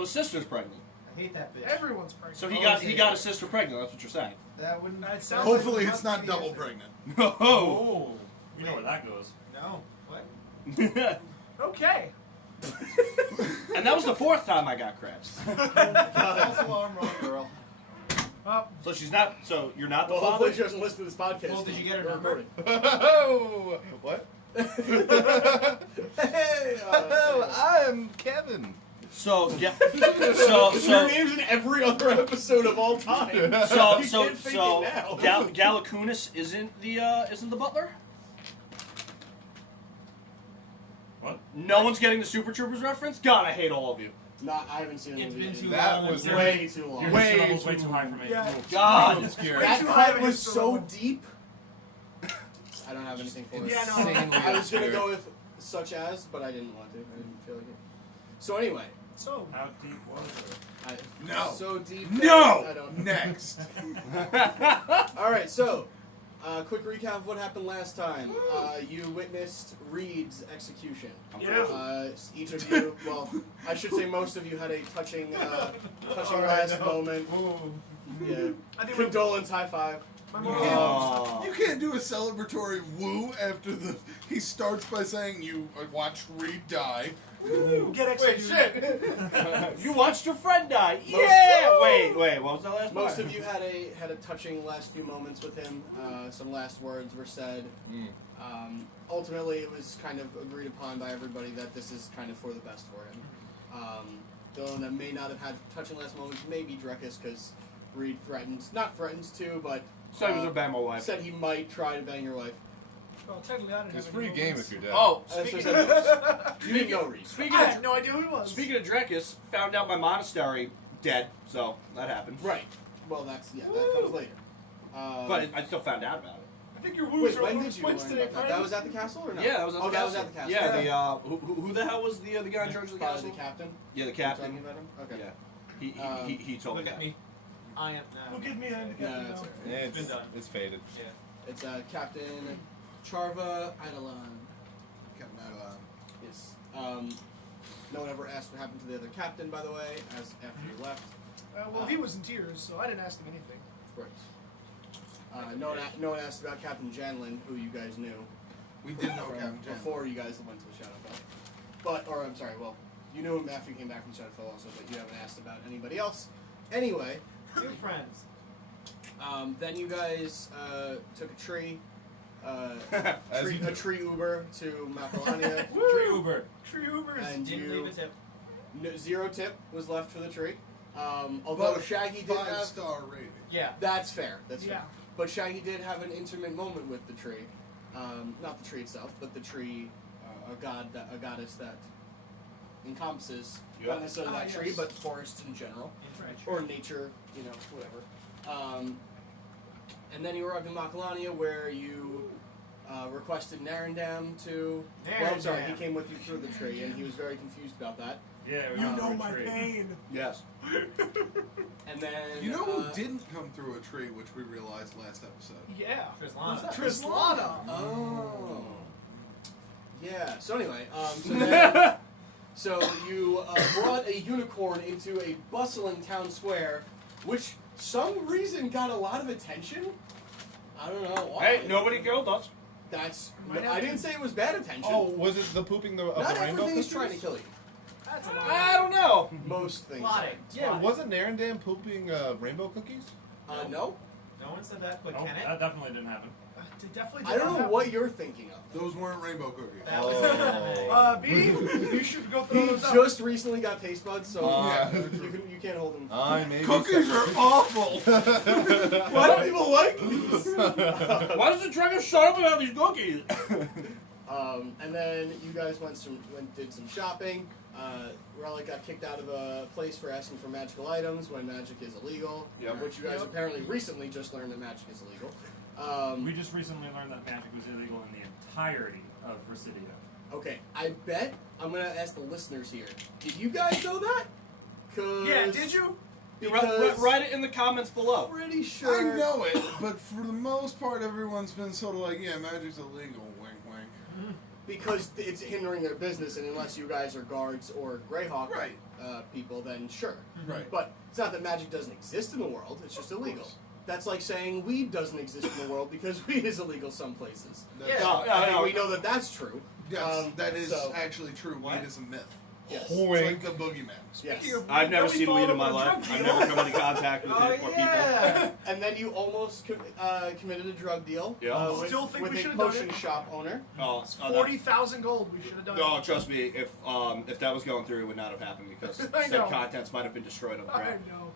So his sister's pregnant. I hate that bitch. Everyone's pregnant. So he got his sister pregnant. That's what you're saying. That wouldn't. It sounds Hopefully like it's not double pregnant. Oh. Oh, we know where that goes. No. What? Okay. And that was the 4th time I got crabs. False alarm, wrong girl. So she's not. So you're not the Well, father. hopefully she doesn't listen to this podcast. Well, did you get her We're number? recording. Oh, what? Hey, I'm Kevin. So yeah. your name's in every other episode of all time. You can't fake it now. Galakunis isn't the butler. What? No one's getting the Super Troopers reference. God, I hate all of you. Nah, I haven't seen it. It's been too That long. was way too long. Your Way history level's way too too high for me. Yeah. God. That too high cut of a was history so level. deep. I don't have anything for it. Yeah, no. I was gonna go with such as, but I didn't want to. I didn't feel like it. So anyway, So, How deep was it? No. So deep. that No! I don't. Next. All right, so quick recap of what happened last time. You witnessed Reed's execution. yeah. Each of you, well, I should say most of you had a touching last moment. Yeah. I think Condolence, high five. my mom. Oh. You can't do a celebratory woo after he starts by saying you watched Reed die. Get executed. You watched your friend die. Yeah. Wait. What was that last Most part? of you had a touching last few moments with him. Some last words were said. Ultimately, it was kind of agreed upon by everybody that this is kind of for the best for him. The one that may not have had touching last moments may be Drekas, because Reed not threatens to, but Said he was gonna bang my wife. said he might try to bang your wife. Well, technically, I didn't It's have free any game moments. if you're dead. Oh, That's speaking what of, I said. You didn't know Reed. speaking I had of no idea who he was. speaking of Drekas, found out my monastery dead. So that happened. Right. Well, that comes later. But I still found out about it. I think your Wait, woos are when on did you points learn today, about that? friend. That was at the castle or no? Yeah, that was at the That castle. was at the castle. Yeah, who the hell was the guy in charge of the Probably castle? the captain. Yeah, the You're talking captain. about him? Okay. Yeah, he told me Look at that. me. I am now. Look at me. I'm the No, captain that's now. all right. It's been done. It's faded. It's Captain Charva Eidolon. Captain Adeline. Yes. No one ever asked what happened to the other captain, by the way, as after you left. Well, he was in tears, so I didn't ask him anything. Right. No one asked about Captain Janlin, who you guys knew We did know from Captain Jan. before you guys went to the Shadowfell. I'm sorry, well, you knew him after you came back from Shadowfell also, but you haven't asked about anybody else. Anyway, Two friends. then you guys took a tree. As you do. A tree Uber to Macalania. Tree Uber. Tree Ubers. And Didn't leave a tip. 0 tip was left for the tree. Although But a Shaggy did have... 5-star rating. Yeah. That's fair. That's Yeah. fair. But Shaggy did have an intimate moment with the tree. Not the tree itself, but the tree, a goddess that encompasses not necessarily that tree, yes. but forests in general. Or nature, whatever. And then you arrived in Macalania, where you requested Narendam to... Well, I'm sorry, he came with you through the tree, and he was very confused about that. Yeah, we You got know the my tree. pain. Yes. And then... You know who didn't come through a tree, which we realized last episode? Yeah. Trislana. Who's that? Trislana. Oh. Yeah. So anyway, so you brought a unicorn into a bustling town square, which some reason got a lot of attention. I don't know why. Hey, nobody killed us. That's. Might I have didn't to- say it was bad attention. Oh, was it the pooping of Not the rainbow everything is cookies? trying to kill you. That's a I don't know. Most things. Plotting. Yeah, wasn't Narendam pooping rainbow cookies? No. No one said that, but Nope, can it? that definitely didn't happen. They definitely I did don't not know have what you're thinking of. Those weren't rainbow cookies. That was the anime. Beattie, you should go through He those out. just recently got taste buds, so Yeah. you can't hold him. I maybe Cookies are awful. Why don't people like these? Why does the Drekas shut up about these cookies? And then you guys did some shopping. Rellik got kicked out of a place for asking for magical items when magic is illegal, Yep. which you guys apparently recently just learned that magic is illegal. We just recently learned that magic was illegal in the entirety of Residia. Okay, I bet I'm gonna ask the listeners here. Did you guys know that? 'Cause Yeah, did you? Because Write it in the comments below. pretty sure. I know it, but for the most part, everyone's been sort of like, yeah, magic's illegal, wink, wink. because it's hindering their business, and unless you guys are guards or Greyhawk Right. people, then sure. Right. But it's not that magic doesn't exist in the world, it's just illegal. That's like saying weed doesn't exist in the world because weed is illegal some places. That's- No, We know that that's true. Yes, that is so- actually true. What? Weed is a myth. Yes. It's like the boogeyman. Yes. I've never Nobody seen weed in followed my up on a life. drug I've deal. never come into contact with it or people. And then you almost committed a drug deal Yeah. with, Still think with we a should've done potion it. shop owner. Oh, It's oh, 40,000 gold. We should have done no, it. trust me. If that was going through, it would not have happened because I said know. contents might have been destroyed on the I ground. know.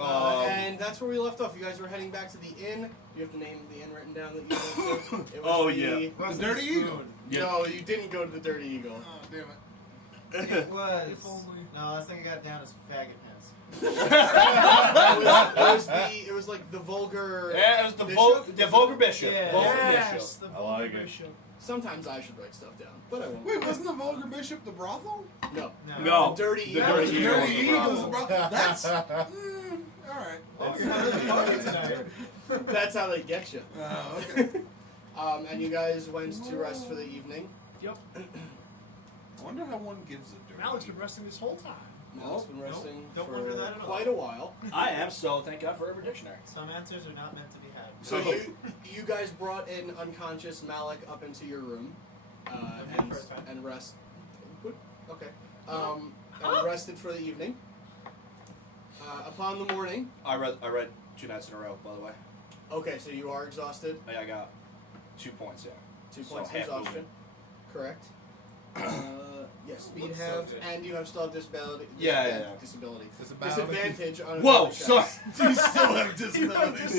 And that's where we left off. You guys were heading back to the inn. You have the name of the inn written down that you went to. It was Oh, the, yeah. The Dirty Eagle. Yeah. No, you didn't go to the Dirty Eagle. Oh, damn it. It was. If only. No, last thing I got down is faggot pants. It was like the vulgar. Yeah, it was the vulgar bishop. Yeah. Vulgar Yes, bishop. the I like vulgar it. bishop. Sometimes I should write stuff down, but I won't. Wait, wasn't the Vulgar Bishop the brothel? No. No. The Dirty The Eagle. Dirty was Eagle. Dirty was the Eagle's the problem. brothel. That's. Alright. Oh, you're having a party tonight. That's how they get you. Oh, okay. And you guys went to rest for the evening. Yep. I wonder how one gives a dirty. Malek's been resting this whole time. Mal's been resting don't for wonder that at all. quite a while. I am, so thank God for Urban Dictionary. Some answers are not meant to be had. So you guys brought in unconscious Malok up into your room, Okay, first time. and rest. Good. Okay. And rested for the evening. Upon the morning. I read 2 nights in a row, by the way. Okay, so you are exhausted. I got 2 points, yeah. 2 So points of half exhaustion. movement. Correct. Yes, speed Looks so have, good. and you have still have disability. Yeah. Disability. Disability. Disadvantage on. Whoa, ability sorry. checks. You still have disabilities.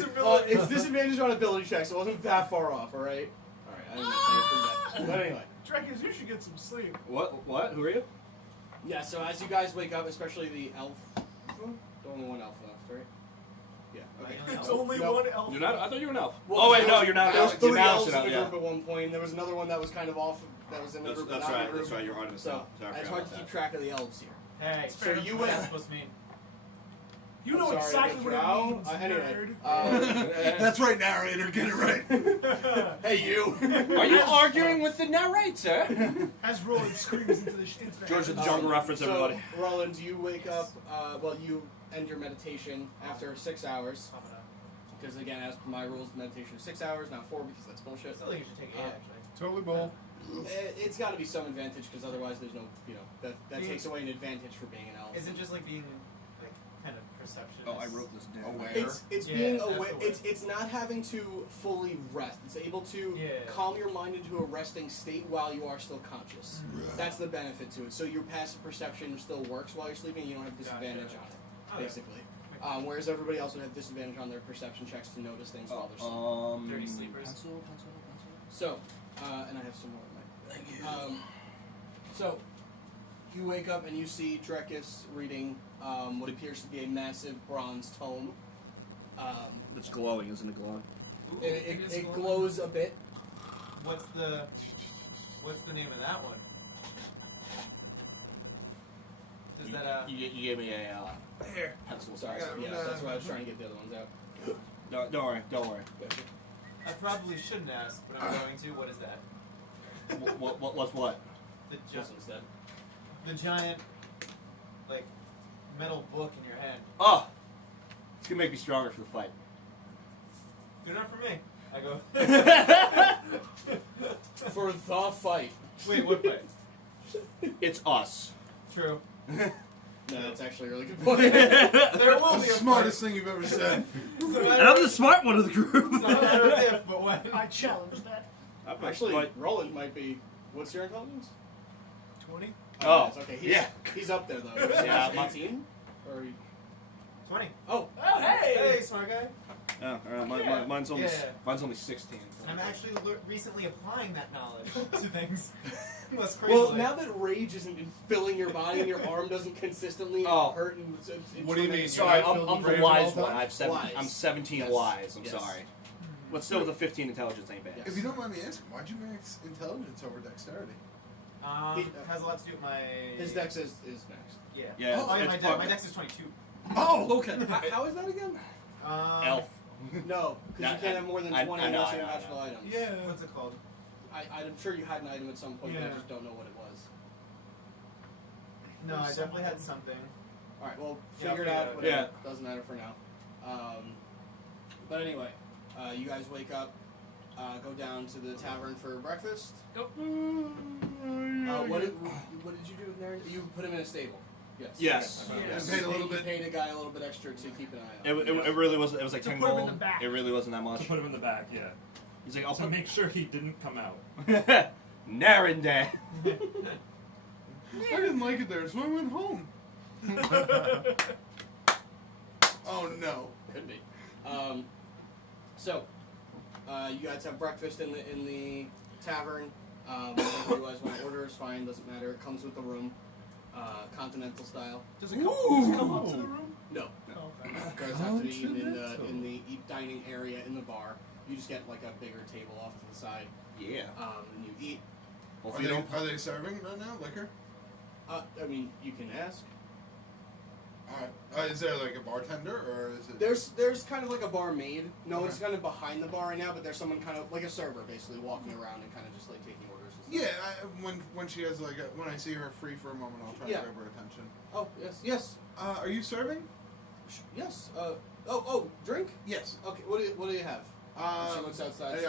It's disadvantage on ability checks. It wasn't that far off. All right. All right. I didn't know that. But anyway. Drekas, you should get some sleep. What? Who are you? Yeah. So as you guys wake up, especially the elf. The only one elf left, right? Yeah. Okay. There's only No. one elf. You're not. I thought you were an elf. Well, Oh wait, there no, was- you're not. There was You're 3 not elves in an the elf, group at one point. There was another one that was kind of off. That was in the That's, group. that's but not in right. the group. That's right. You're Artemis. So Sorry, I it's forgot hard about to keep that. track of the elves here. Hey, So you what's went. that supposed to mean? You know I'm sorry, exactly Mr. what Owl. it means. Anyway. nerd. That's right, narrator. Get it right. Hey, you. Are you arguing with the narrator? As Ruland screams into the George of the Jungle reference, everybody. So, Roland, you wake up. You end your meditation after 6 hours. Because again, as per my rules, meditation is 6 hours, not 4, because that's I bullshit. still think you should take 8, actually. Totally bull. It's got to be some advantage, because otherwise there's no, that takes away an advantage for being an elf. Is it just like being, like, kind of perception? Oh, I wrote this down. Aware. It's Yeah, being that's aware. the word. It's not having to fully rest. It's able to calm your mind into a resting state while you are still conscious. That's the benefit to it. So your passive perception still works while you're sleeping. You don't have disadvantage on it, Okay. basically. Whereas everybody else would have disadvantage on their perception checks to notice things while they're sleeping. Dirty sleepers. Pencil. So, and I have some more in my. So, you wake up and you see Drekas reading what appears to be a massive bronze tome. It's glowing, isn't it glowing? Ooh, It glows a bit. What's the name of that one? Does that You gave me a pencil. Sorry, yeah, that's why I was trying to get the other ones out. No, don't worry. Don't worry. Gotcha. I probably shouldn't ask, but I'm going to. What is that? What's what? The Just instead. the giant, like, metal book in your hand. Oh, it's gonna make me stronger for the fight. Good enough for me. I go. For the fight. Wait, what fight? It's us. True. No, that's actually a really good point. There will The be a smartest thing you've ever said. fight. And I'm the smart one of the group. It's not a matter of if, but when. I challenge that. Actually, Roland might be. What's your intelligence? 20. Oh, that's okay. yeah. He's up there though. Yeah, Yeah, 18? Or 20. oh, Oh, hey! Hey, smart guy. Oh, all right. Yeah. Mine's only Yeah. mine's only 16. I'm actually recently applying that knowledge to things. Less crazy. well, now that rage isn't filling your body and your arm doesn't consistently Oh. hurt and What do you mean? Sorry, You're not I'm filled the with wise rage all the one. time? Wise. I'm 17 Yes. wise. I'm Yes. sorry. But still, with a 15 intelligence ain't bad. Yes. If you don't mind me asking, why'd you max intelligence over dexterity? Has a lot to do with my. his dex is max. Yeah. Yeah, Oh, yeah, it's my part- dex is 22. Oh, okay. How is that again? Elf. No, because you can't have more than I 20 know, unless I you have know, I magical items. Yeah. What's it called? I'm sure you had an item at some point, but I Yeah. just don't know what it was. No, I definitely had something. All right, well, Yeah, figure it I'll out. figure it Whatever. Doesn't matter for now. But anyway, you guys wake up, go down to the tavern for breakfast. Nope. What did you do in there? You put him in a stable. Yes. Yes. Yes. Paid a little You bit. paid a guy a little bit extra to keep an eye It, on. it really wasn't. It was like To 10 put him in gold. the back. It really wasn't that To much. put him in the back, yeah. He's like, I'll To put make sure he didn't come out. Narindan. I didn't like it there, so I went home. Oh no. Could be. So, you guys have breakfast in the tavern. Whatever you guys want to order is fine. Doesn't matter. It comes with the room, continental style. Does it come up to the room? No, Oh, okay. you guys have to eat in the dining area in the bar. You just get like a bigger table off to the side, Yeah. and you eat. Hopefully you don't. Are they serving right now, liquor? I mean, you can ask. Is there like a bartender, or is it? There's kind of like a barmaid. No, it's kind of behind the bar right now, but there's someone kind of like a server, basically walking around and kind of just like taking orders. And stuff. Yeah, when she has like when I see her free for a moment, I'll try to Yeah. grab her attention. Oh yes. Are you serving? Yes. Drink. Yes. Okay. What do you have? She looks outside.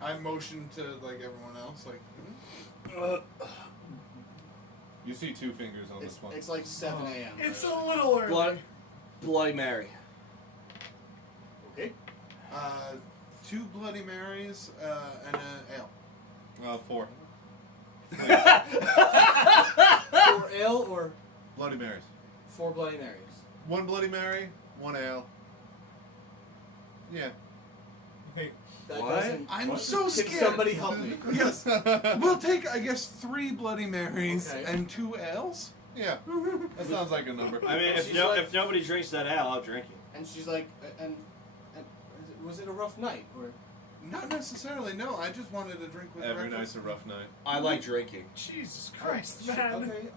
I motion to like everyone else, like. You see 2 fingers on this one. It's like 7 a.m. It's a little early. Bloody Mary. Okay. 2 Bloody Marys and an ale. 4. 4 ale or Bloody Marys. 4 Bloody Marys. 1 Bloody Mary, 1 ale. Yeah. That What? doesn't. I'm What? so Can scared. somebody help me? Yes. We'll take, I guess, 3 Bloody Marys Okay. and 2 ales. Yeah. That sounds like a number. I mean, She's like- if nobody drinks that ale, I'll drink it. And she's like, and was it a rough night or? Not necessarily. No, I just wanted to drink with Every breakfast. night's a rough night. I like drinking. Jesus Christ, man. Okay.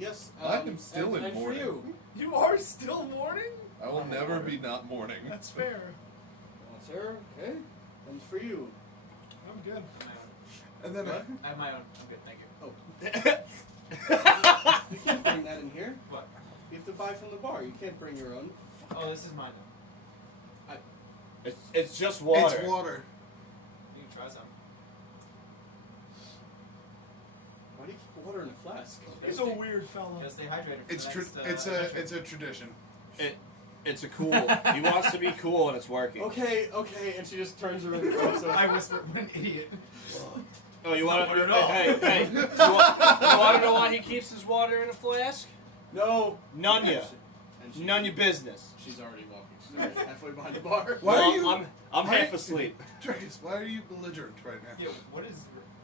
Yes. I'm still in and mourning. for you. You are still mourning? I will never be not mourning. That's fair. That's her. Okay. And for you. I'm good. And then What? I have my own. I'm good, thank you. Oh. You can't bring that in here. What? You have to buy from the bar. You can't bring your own. Oh, this is mine now. It's just water. It's water. You can try some. Why do you keep water in a flask? He's a weird fellow. Gotta stay hydrated for It's the next, it's a tradition. It's a cool. He wants to be cool, and it's working. Okay. And she just turns around. So I whisper, what an idiot. Oh, you want Not to? at all. Hey. You want to know why he keeps his water in a flask? No. None ya. And she- None your business. She's already walking. She's already halfway behind the bar. Why Well, are you? I'm why- half asleep. Drekas, why are you belligerent right now? Yeah, what is...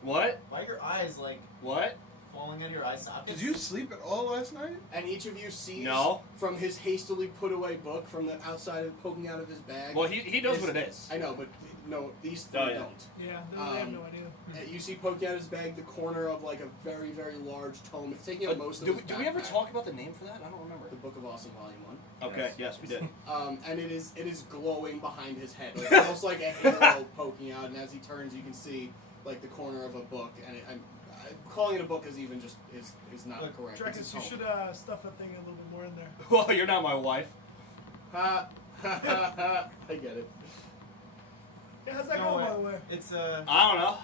What? Why are your eyes, like, What? falling out of your eye sockets? Did you sleep at all last night? And each of you sees No. from his hastily put away book from the outside of poking out of his bag. Well, he knows what it is. I know, but no, these three Oh, yeah. don't. Yeah, they have no idea. You see poking out of his bag the corner of like a very, very large tome. It's taking up most of do, his do we ever backpack. talk about the name for that? I don't remember. The Book of Awesome, Volume 1. Okay, yes, we did. And it is glowing behind his head, like, almost like a halo poking out. And as he turns, you can see like the corner of a book. And calling it a book is even just is not Look, correct. It's Drekas, his you tome. should stuff that thing a little bit more in there. Well, you're not my wife. Ha ha ha ha! I get it. Yeah, how's that No going, way. by the way? It's, I don't know.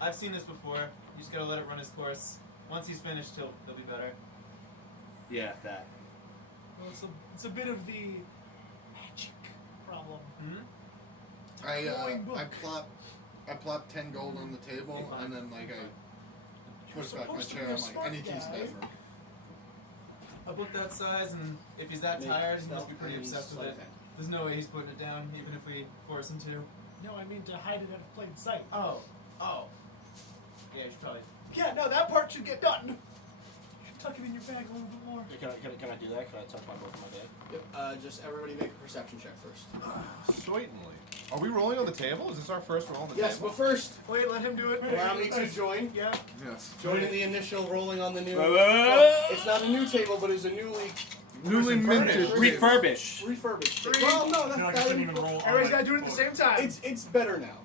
I've seen this before. You just gotta let it run its course. Once he's finished, he'll be better. Yeah, that. Well, it's a bit of the magic problem. Hmm? Glowing book. I plop 10 gold on the table, and then like I push back my supposed to chair. be a I'm like, smart any keys guy. bathroom. A book that size, and if he's that Make tired, he must stealth be pretty and obsessed with sleight it. of hand. There's no way he's putting it down, even if we force him to. No, I mean to hide it out of plain sight. Oh. Yeah, you should probably... Yeah, no, that part should get done. You should tuck it in your bag a little bit more. Can I do that? Can I tuck my book in my bag? Yep. Just everybody make a perception check first. Certainly. Are we rolling on the table? Is this our first roll on the Yes, table? but first, Wait, let him do it. allow me to join. Yeah. Yes. Join in the initial rolling on the new. Whoa. Well, it's not a new table, but it's a newly Newly minted. Refurbish. refurbished. Three. Well, no, I feel like I that shouldn't even roll on Everybody's my got to do it at the same time. it's better now.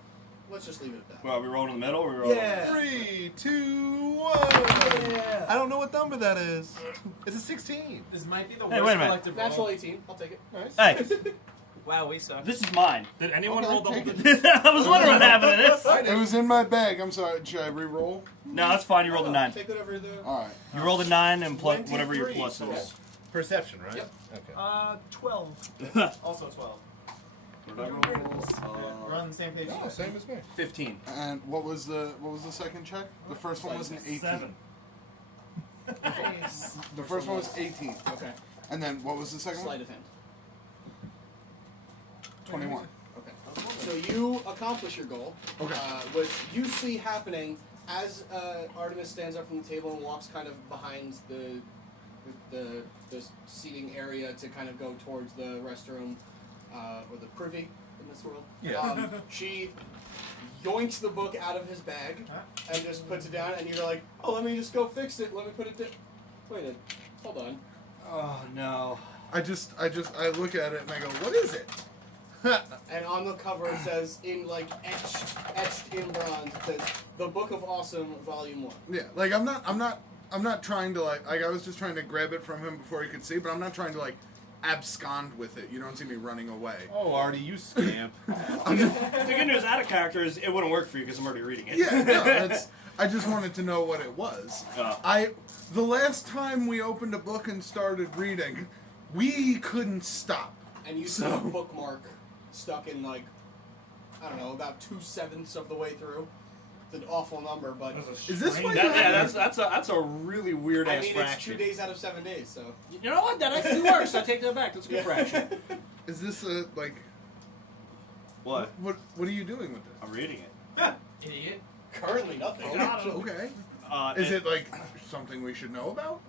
let's just leave it at that. Well, are we rolling in the middle or are we rolling? Yeah. 3, 2, 1. Yeah. I don't know what number that is. It's a 16. This might be the Hey, worst wait a minute. collective Natural roll. 18. I'll take it. Nice. Hey, Wow, we suck. this is mine. Did anyone Okay, roll the take whole I was wondering what happened to this. It was in my bag. I'm sorry. Should I re-roll? No, that's fine. You rolled a 9. Take whatever the. All right. You rolled a 9 and plus 23. whatever your plus Okay. is. Perception, right? Yep. Okay. 12. Also 12. What did I roll? We're on the same page. Oh, same as me. 15. And what was the second check? The first one was an 18. 7. Nice. The first one was 18. Okay. And then what was the second Sleight one? of hand. 21. Okay. So you accomplish your goal. Okay. What you see happening as Artemis stands up from the table and walks kind of behind the seating area to kind of go towards the restroom or the privy in this world. Yeah. She yoinks the book out of his bag and just puts it down, and you're like, "Oh, let me just go fix it. Let me put it down." Wait, hold on. Oh, no. I look at it and I go, what is it? And on the cover it says, in like etched in bronze, it says, "The Book of Awesome, Volume 1." Yeah, like I'm not trying to like I was just trying to grab it from him before he could see, but I'm not trying to like abscond with it. You don't see me running away. Oh, Artie, you scamp. The good news out of character is it wouldn't work for you because I'm already reading it. Yeah, no, that's. I just wanted to know what it was. Oh. The last time we opened a book and started reading, we couldn't stop. And you see a bookmark stuck in like, I don't know, about 2/7 of the way through. It's an awful number, but Is this why That's a really weird I ass mean, fraction. it's 2 days out of 7 days, so. You know what? That actually works. I take that back. That's a good fraction. Is this a like? What? What are you doing with it? I'm reading it. Idiot. Currently nothing. Okay. Is it like something we should know about?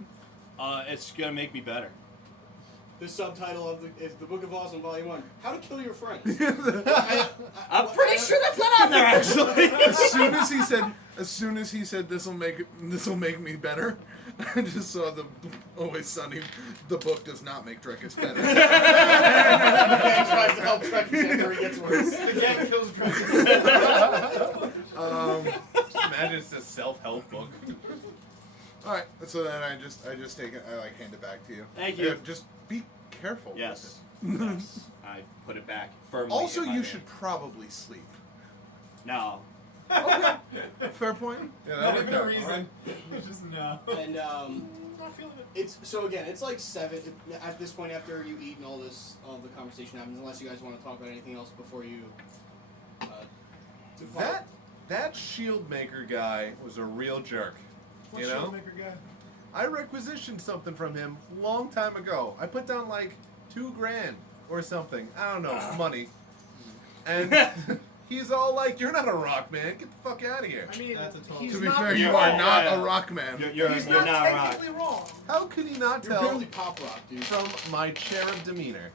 It's gonna make me better. The subtitle of is The Book of Awesome, Volume 1. How to Kill Your Friends. I'm pretty sure that's not on there actually. As soon as he said this'll make me better, I just saw the Always Sunny. The book does not make Drekas better. The gang tries to help Trekkies after he gets worse. The gang kills Drekas. Just imagine it's a self-help book. All right, so then I just take it. I like hand it back to you. Thank you. Just be careful. Yes. With it. Yes. I put it back firmly. Also, in my you bag. should probably sleep. No. Fair point. Yeah, Not that even worked a out. reason. Just no. And Not feeling it. it's so again, it's like 7 at this point after you eat and all the conversation happens. Unless you guys want to talk about anything else before you. Depart. That shield maker guy was a real jerk. What You know? Showmaker guy? I requisitioned something from him long time ago. I put down like $2,000 or something. I don't know, money. And he's all like, "You're not a rock man. Get the fuck out of here." I mean, That's a total- he's To be not fair, you Yeah, are yeah, not yeah. a rock man. You're He's not not right. technically wrong. How could he not You're tell barely pop rock, dude. from my cherub demeanor?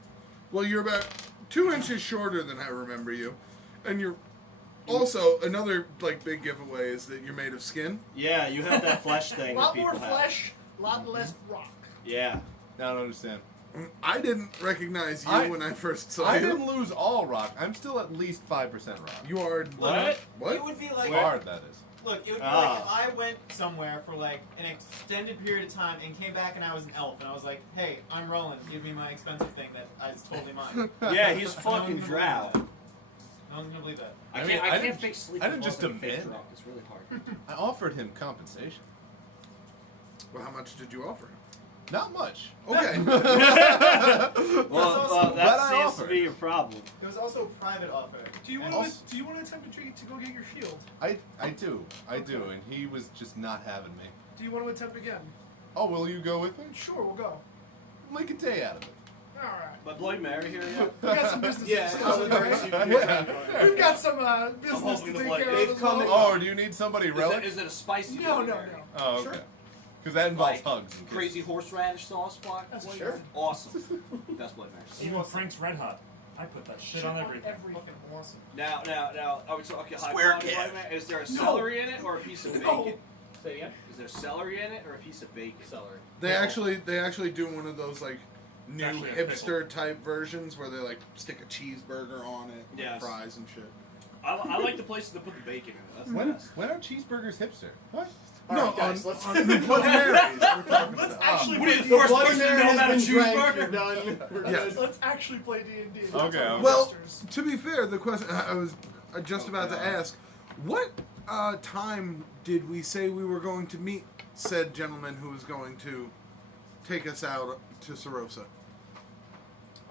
Well, you're about 2 inches shorter than I remember you, and you're also another like big giveaway is that you're made of skin. Yeah, you have that flesh A thing. lot that more people flesh, a lot less rock. Have. Yeah. I don't understand. I didn't recognize you I- when I first saw I you. didn't lose all rock. I'm still at least 5% rock. You are What? What? It would be like Hard, that is. Look, it would be Ah. like if I went somewhere for like an extended period of time and came back and I was an elf and I was like, "Hey, I'm Ruland. Give me my expensive thing that is totally mine." Yeah, he's No one's fucking gonna drow. believe that. No one's gonna believe that. I I mean, can't. I I can't didn't- fake sleep. I didn't with just both of them fake demand. drunk. It's really hard. I offered him compensation. Well, how much did you offer him? Not much. Okay. Well, also- but that I seems offered. to be your problem. It was also a private offer. Do you And want also- to? Do you want to attempt to go get your shield? I do, and he was just not having me. Do you want to attempt again? Oh, will you go with me? Sure, we'll go. Make a day out of it. All right. My Bloody Mary here yet? We got some business. Yeah, to other than right? you can get We've got some business hoping to the take blood- care they've of. as come well. Oh, do you need somebody Is relic? it a spicy? No, Bloody no, Mary? no. Oh, okay. Sure. Because that involves Like hugs. and kisses. Crazy horseradish sauce spot. That's Bloody sure. Mary? Awesome. Best Bloody Mary. Even Frank's Red Hot. I put that shit on everything. Everything. Awesome. Now, are we talking high Square quality kid. Bloody Mary? Is there a celery in it or a piece of No. bacon? Say it again. Is there celery in it or a piece of bacon? Celery. They actually do one of those like new Actually, a hipster type versions where they like stick a cheeseburger on it, and Yes. fries and shit. I like the places that put the bacon in it. That's the When best. are cheeseburgers hipster? What? Alright, guys, let's. on the Bloody Marys. We're talking Let's about. actually What are you, play the D&D. first Bloody person to Mary know about a has been drank. cheeseburger? You're done. We're Yes. good. Let's actually play D&D. Okay. Well, to be fair, the question I was just about to ask, what time did we say we were going to meet said gentleman who was going to take us out to Sarosa?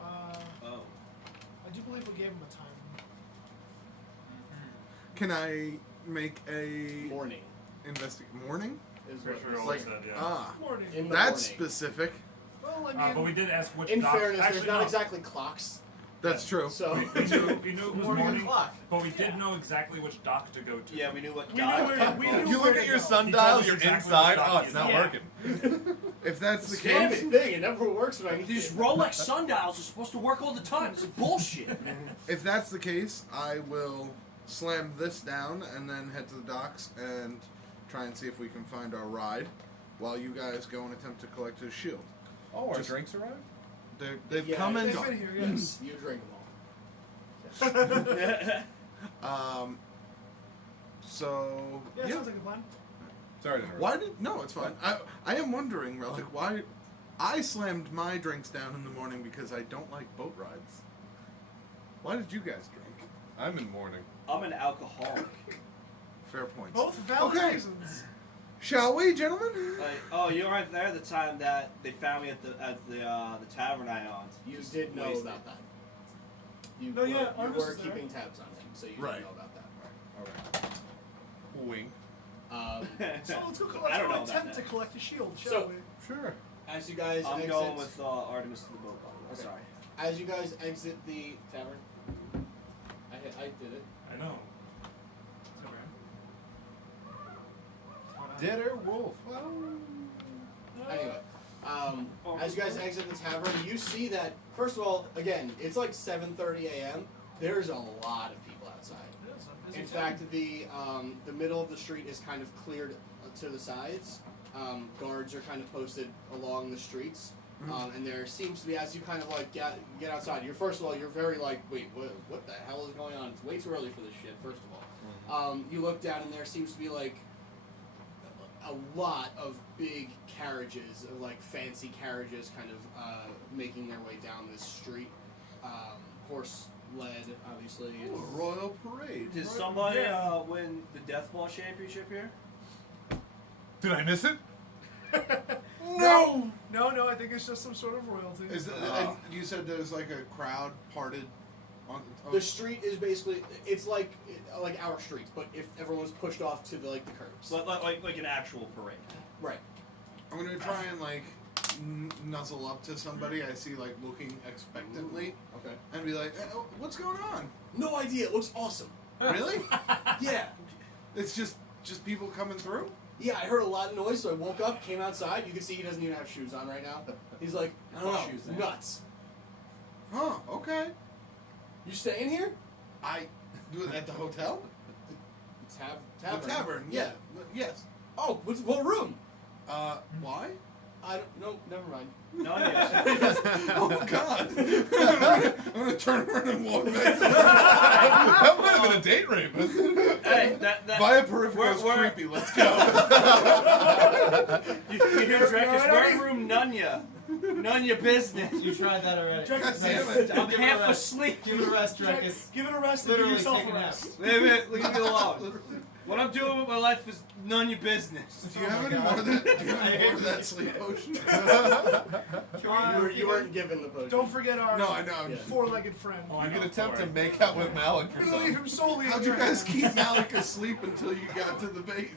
Oh. I do believe we gave him a time. Can I make a Morning morning? is Pretty what sure we it said. always said, yeah. Ah, Morning. In the that's morning. specific. Well, I mean, But we did ask which In doc. fairness, Actually, there's not no. exactly clocks, That's true. so We knew it was morning, Clock. but we did know exactly which dock to go to. Yeah, we knew what we knew God. where, we knew You where look to at your go. sundial, us you're exactly inside. what Oh, it's not Yeah. working. If that's the damn case, thing. It never works when I need These it. Rolex sundials are supposed to work all the time. This is bullshit. if that's the case, I will slam this down and then head to the docks and try and see if we can find our ride, while you guys go and attempt to collect his shield. Oh, our Just- drinks arrived? They've Yeah, come and They've been gone. here, yes. You drink them all. So Yeah, yeah. sounds like a plan. Sorry to interrupt. Why did no? It's fine. I am wondering, Rellik, why I slammed my drinks down in the morning because I don't like boat rides. Why did you guys drink? I'm in mourning. I'm an alcoholic. Fair points. Both valid Okay. reasons. Shall we, gentlemen? Like, oh, you weren't there the time that they found me at the tavern I owned. You Just did know wasted. about that. You No, were, yeah, you Artemis were is there. keeping tabs on him, so you Right. did know about that. Alright. Wink. So let's go, I don't know let's about attempt that. to collect the shield, shall So- we? Sure. As you guys I'm exit, going with Artemis to the boat. By the way. Okay. Sorry. as you guys exit the tavern, I did it. I know. Dinner wolf. Anyway, as you guys exit the tavern, you see that first of all, again, it's like 7:30 a.m. There's a lot of people outside. Yes, I'm busy In too. fact, the middle of the street is kind of cleared to the sides. Guards are kind of posted along the streets, and there seems to be, as you kind of like get outside. You're first of all, you're very like, wait, what the hell is going on? It's way too early for this shit. First of all, you look down, and there seems to be like a lot of big carriages, like fancy carriages, kind of making their way down this street. Horse led, obviously. Ooh, a royal parade. Did somebody win the Death Ball championship here? Did I miss it? No, I think it's just some sort of royalty. Is it, and you said there's like a crowd parted on The street is basically, it's like our streets, but if everyone was pushed off to the curbs. Like an actual parade. Right. I'm gonna try and like nuzzle up to somebody I see like looking expectantly Okay. and be like, "What's going on?" No idea. It looks awesome. Really? Yeah. It's just people coming through. Yeah, I heard a lot of noise, so I woke up, came outside. You can see he doesn't even have shoes on right now. He's like, I don't know, Shoes then. nuts. Huh? Okay. You staying here? I do it at the hotel. Tavern. The tavern. Yeah. Yes. Oh, what room? Why? I don't. No, never mind. No, yes. Oh God! I'm gonna turn around and walk back. That might have been a date rape. Hey, that Via peripheral is We're- creepy. Let's go. you hear Drekas? We're in room Nunya. None your business. You tried that already. God damn it! I'm Give it a half rest. asleep. Give it a rest, Jack, Drekas. give it a rest and give Literally yourself take a a nap. rest. Wait a minute, leave me alone. What I'm doing with my life is none your business. Do you have any more of that? Do you have any more of that sleep potion? You weren't given the potion. Don't forget our No, I know. Yeah. four-legged friend. Oh, I You know, can attempt to sorry. make out with Malok for We're gonna leave some. him solely in How'd you your guys hands. keep Malok asleep until you got to the base?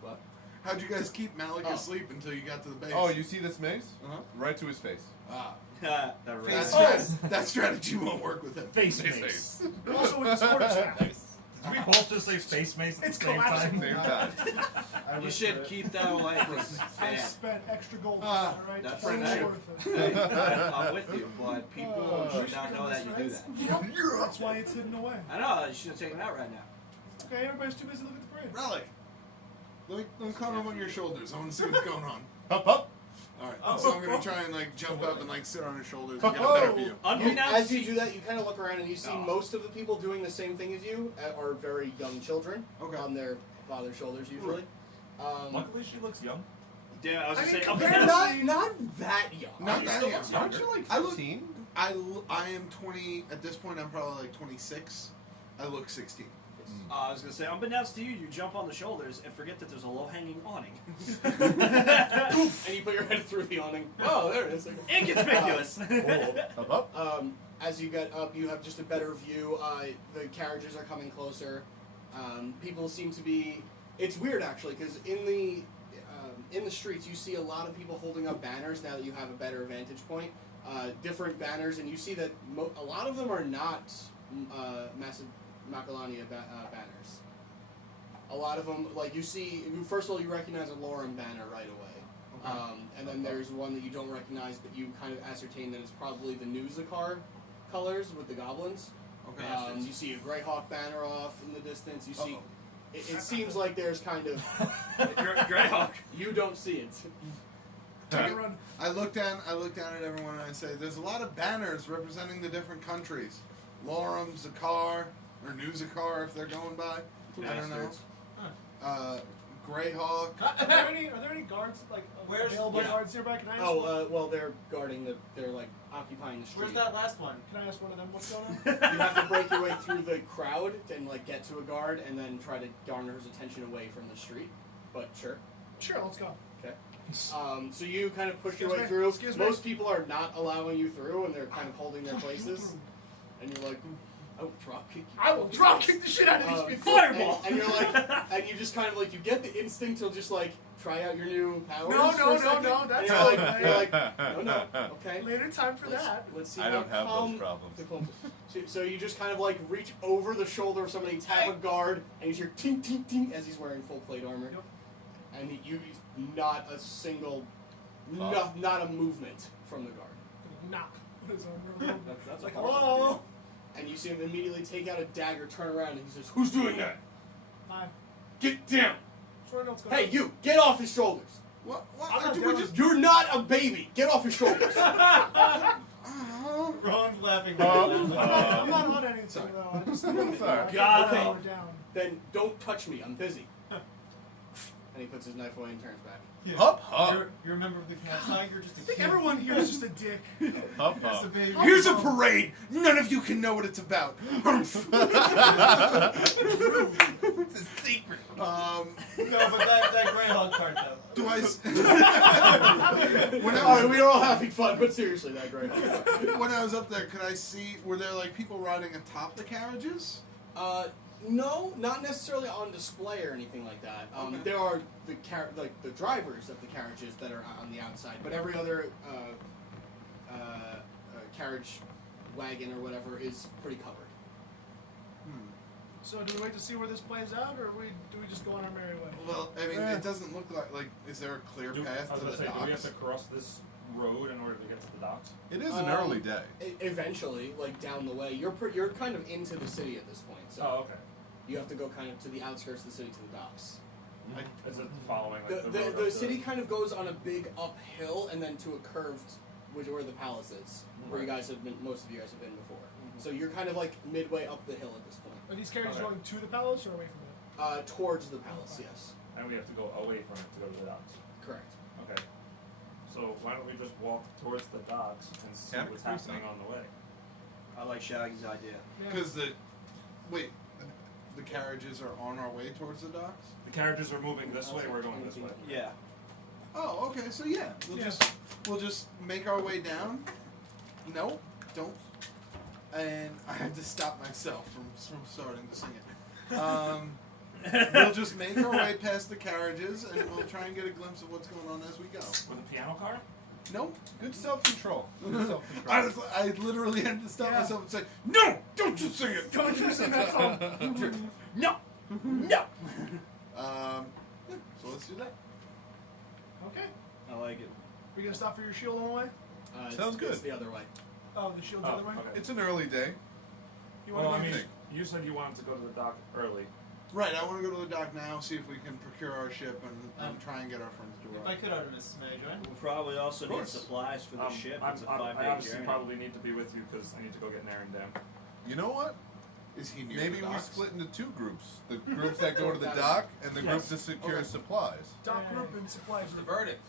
What? How'd you guys keep Malok Oh. asleep until you got to the base? Oh, you see this mace? Uh-huh. Right to his face. Ah. That That, right. that strategy won't work with him. Face Face mace. Also with the sword staff. Did we both just say space mace at It's the same collapsing. time? Same time. You should keep that away from I yeah. spent extra gold for Ah, that, right? that It's well friendship. worth it. Hey, I'm with you, but people should not know that you do that. Yep. That's why it's hidden away. I know, you should have taken it out right now. Okay, everybody's too busy looking at the parade. Relic. Let me climb up on your shoulders. I want to see what's going on. Up, up. All right. Oh, So I'm gonna gonna try and like jump up and like sit on his shoulders and get a better view. As you do that, you kind of look around and you see most of the people doing the same thing as you are very young children on their father's shoulders usually. Luckily, she looks young. Damn, I was just saying. They're not that young. Not that young. Aren't you like I look- 15? I am 20. At this point, I'm probably like 26. I look 16. I was gonna say, unbeknownst to you, you jump on the shoulders and forget that there's a low-hanging awning. And you put your head through the awning. Oh, there it is. Inconspicuous. Up. As you get up, you have just a better view. The carriages are coming closer. People seem to be. It's weird actually, because in the streets you see a lot of people holding up banners now that you have a better vantage point. Different banners, and you see that a lot of them are not Makalania banners. A lot of them, like you see, first of all, you recognize a Lorem banner right away. And then there's one that you don't recognize, but you kind of ascertain that it's probably the Nuzakar colors with the goblins. Okay. You see a Greyhawk banner off in the distance. You see, it seems like there's kind of Greyhawk. You don't see it. I look down at everyone and I say, "There's a lot of banners representing the different countries. Lorem, Zakar, or New Zakar if they're going by. I don't know. Greyhawk. Are there any guards available guards nearby? Can I ask? Well, they're guarding they're like occupying the street. Where's that last one? Can I ask one of them what's going on? You have to break your way through the crowd and like get to a guard and then try to garner his attention away from the street. But sure. Sure, let's go. Okay. So you kind of push your Excuse way me. through. Excuse me. Most people are not allowing you through, and they're kind of holding their places. And you're like, I will drop kick you. I will drop kick the shit out of these people. Fireball! And you're like, and you just kind of like, you get the instinct to just like try out your new powers. No, for a second. that's And you're like, no, okay. Later time for that. Let's see I how don't have calm those problems. So you just kind of like reach over the shoulder of somebody, tap a guard, and you hear ting ting ting as he's wearing full plate armor. Yep. And you not a single, not a movement from the guard. Knock. What is on That's like, a hard hello? one, And you see him immediately take out a dagger, turn around, and he says, "Who's doing that? Hi. Get down! Sure, what's going Hey, on. you! Get off his shoulders! What? I'm not We down. just. You're not a baby! Get off his shoulders!" Ron's laughing. I'm not on anything, though. I just Sorry. Got Okay. him. down. Then don't touch me. I'm busy. And he puts his knife away and turns back. Hup, hup. You're a member of the Cat Tiger, just a I think kid. everyone here is just a dick. Hup, Just a hup. baby. Here's a parade. None of you can know what it's about. It's a secret. No, but that Greyhawk part though. Do I? Alright, we are all having fun, but seriously, that great. When I was up there, could I see? Were there like people riding atop the carriages? No, not necessarily on display or anything like that. Okay. There are the drivers of the carriages that are on the outside, but every other carriage wagon or whatever is pretty covered. So do we wait to see where this plays out, or do we just go on our merry way? Well, I mean, it doesn't look like. Is there a clear path I was to gonna the say, do we have docks? to cross this road in order to get to the docks? It is an early day. Eventually, like down the way, you're kind of into the city at this point, so Oh, okay. you have to go kind of to the outskirts of the city to the docks. Is it following like, the road The up city kind of goes on a big uphill and then to a curved, where the palace is, where you guys have been. Most of you guys have been before. So you're kind of like midway up the hill at this point. Are these carriages Okay. going to the palace or away from it? Towards the palace, yes. And we have to go away from it to go to the docks. Correct. Okay. So why don't we just walk towards the docks and see Yeah, what's pretty happening on the way? I like Shaggy's idea. Because the carriages are on our way towards the docks. The carriages are moving this way. We're going this way. Yeah. Oh, okay. So yeah, we'll just make our way down. No, don't. And I had to stop myself from starting to sing it. We'll just make our way past the carriages, and we'll try and get a glimpse of what's going on as we go. With a piano car? Nope. Good self-control. Good self-control. I literally had to stop myself and say, "No, don't you sing it! Don't you sing that song? No! No! So let's do that. Okay. I like it. We gonna stop for your shield on the way? Sounds good. It's the other way. Oh, the shield's the other way? Okay. It's an early day. You want Well, I to mean, go? you said you wanted to go to the dock early. Right, I want to go to the dock now, see if we can procure our ship and try and get our friends to If arrive. I could, Artemis, may I join? We'll probably also Of need course. supplies for the ship. It's a I 5-day obviously journey. probably need to be with you because I need to go get Naren Dam. You know what? Is he near Maybe the we docks? split into two groups. The groups that go to the dock and the group to secure supplies. Dock group and supplies. What's the verdict?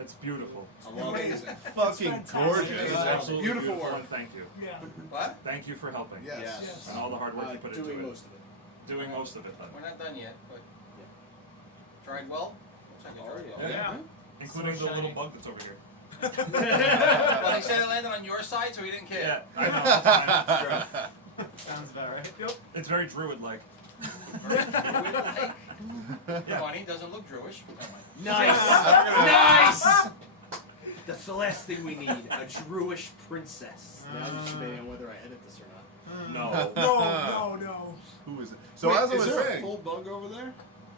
It's beautiful. Amazing. Fucking fantastic. gorgeous. It is Yeah. absolutely Beautiful beautiful, work. and thank you. Yeah. What? Thank you for helping. Yes. Yes. And all the hard work you put into Doing it. most of it. Doing most of it, then. We're not done yet, but tried well. Looks like it tried well. Yeah. Including So the little shiny. bug that's over here. Well, they said it landed on your side, so he didn't care. I know. Sounds about right. Yep. It's very druid-like. Funny, doesn't look Druish. Nice! Nice! That's the last thing we need. A Druish princess. Now I'm just debating on whether I edit this or not. No. No. Who is it? So Wait, as I is was there a saying, full bug over there?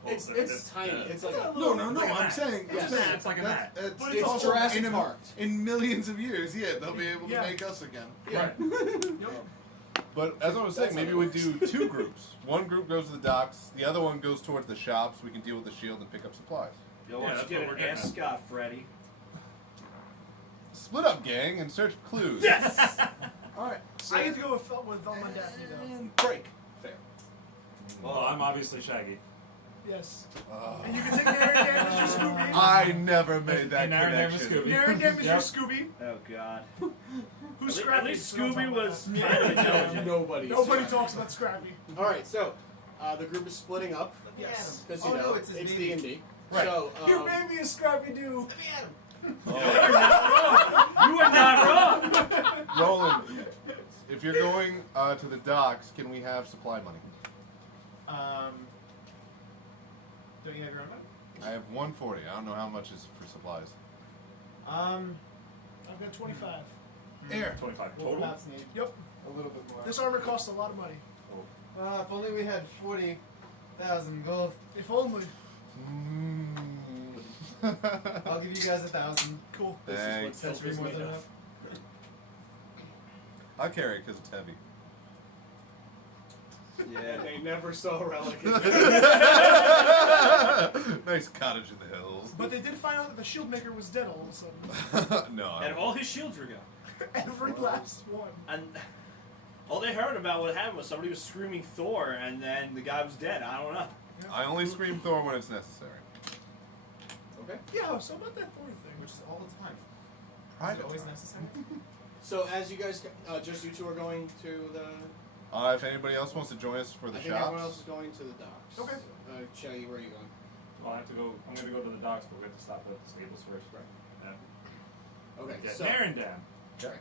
It's tiny. It's like a, No, no, no. Like a I'm mat. saying, Yes. It's like a mat. But it's also Jurassic in, Park. in millions of years, yeah, they'll be able to Yeah. make us again. Yeah. Yep. but as I was saying, maybe we do two groups. One group goes to the docks, the other one goes towards the shops. We can deal with the shield and pick up supplies. Yo, Yeah, why don't that's you get what an we're getting at. ascot, Freddy? Split up, gang, and search for clues. Yes! Alright, so I get to go with my Daphne though. and break. Fair. Well, I'm obviously Shaggy. Yes. Oh. And you can take Naren Dam as your Scooby. I never made that And Naren Dam is connection. Scooby. Naren Dam is your Yep. Scooby. Oh, God. Who's At Scrappy? least Scooby was kind of intelligent. Nobody. Nobody talks about Scrappy. All right, so the group is splitting up Yes. because Oh, you know no, it's his it's baby. D&D. Right. So Your baby is Scrappy Doo. You are not wrong! Roland, if you're going to the docks, can we have supply money? Don't you have your own money? I have 140. I don't know how much is for supplies. I've got 25. Air. 25 We'll total. perhaps need Yep. a little bit more. This armor costs a lot of money. If only we had 40,000 gold. If only. I'll give you guys 1,000. Cool. this is what Thanks. self That should is be more made than of. enough. I'll carry it because it's heavy. And they never saw Rellik. Nice cottage in the hills. But they did find out that the shield maker was dead all of a sudden. No. And all his shields were gone. Every last one. And all they heard about what happened was somebody was screaming Thor, and then the guy was dead. I don't know. I only scream Thor when it's necessary. Okay. Yeah, so about that 40 thing. Which is all the time. Private Is it always time. necessary? So as you guys, just you two are going to the. If anybody else wants to join us for the I think everyone else shops, is going to the docks. Okay. Shaggy, where are you going? Well, I have to go. I'm going to go to the docks, but we have to stop at the stables first. Right. Yeah. Okay. Get So. Naren Dam.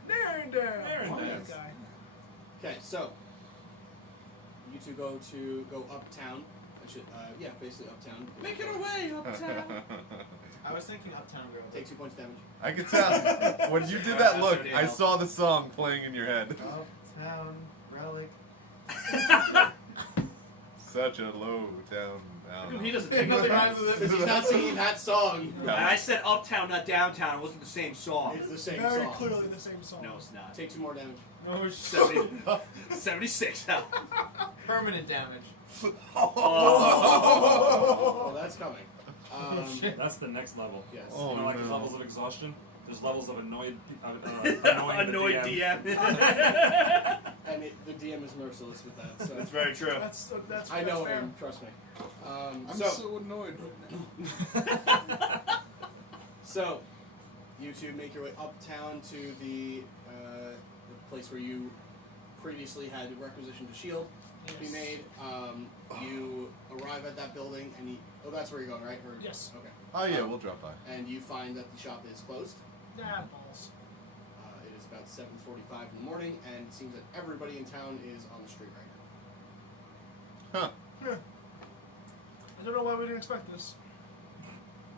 Naren Dam. Naren Fuck Dam. that guy. Okay, so you two go uptown. I should, yeah, basically uptown. Make it away, uptown. I was thinking Uptown Girl. Take 2 points damage. I could tell when you did that look. I saw the song playing in your head. Uptown Rellik. Such a low down. He doesn't take Nothing no rhymes with it because he's not singing that song. I said uptown, not downtown. It wasn't the same song. It's the same Very song. clearly the same song. No, it's not. Take 2 more damage. Oh, 76 now. permanent damage. Oh, that's coming. That's the next level. Yes. Oh, you know, like no. there's levels of exhaustion. There's levels of annoyed Annoyed the DM. And the DM is merciless with that. So That's very true. That's I know fair. him. Trust me. I'm So so annoyed right now. so you two make your way uptown to the place where you previously had requisitioned a shield to be Yes. made. You arrive at that building and you. Oh, that's where you're going, right? Or, Yes. Okay. Oh yeah, we'll drop by. And you find that the shop is closed. Nah, balls. It is about 7:45 in the morning, and it seems that everybody in town is on the street right Huh? Yeah. I don't know why we didn't expect this.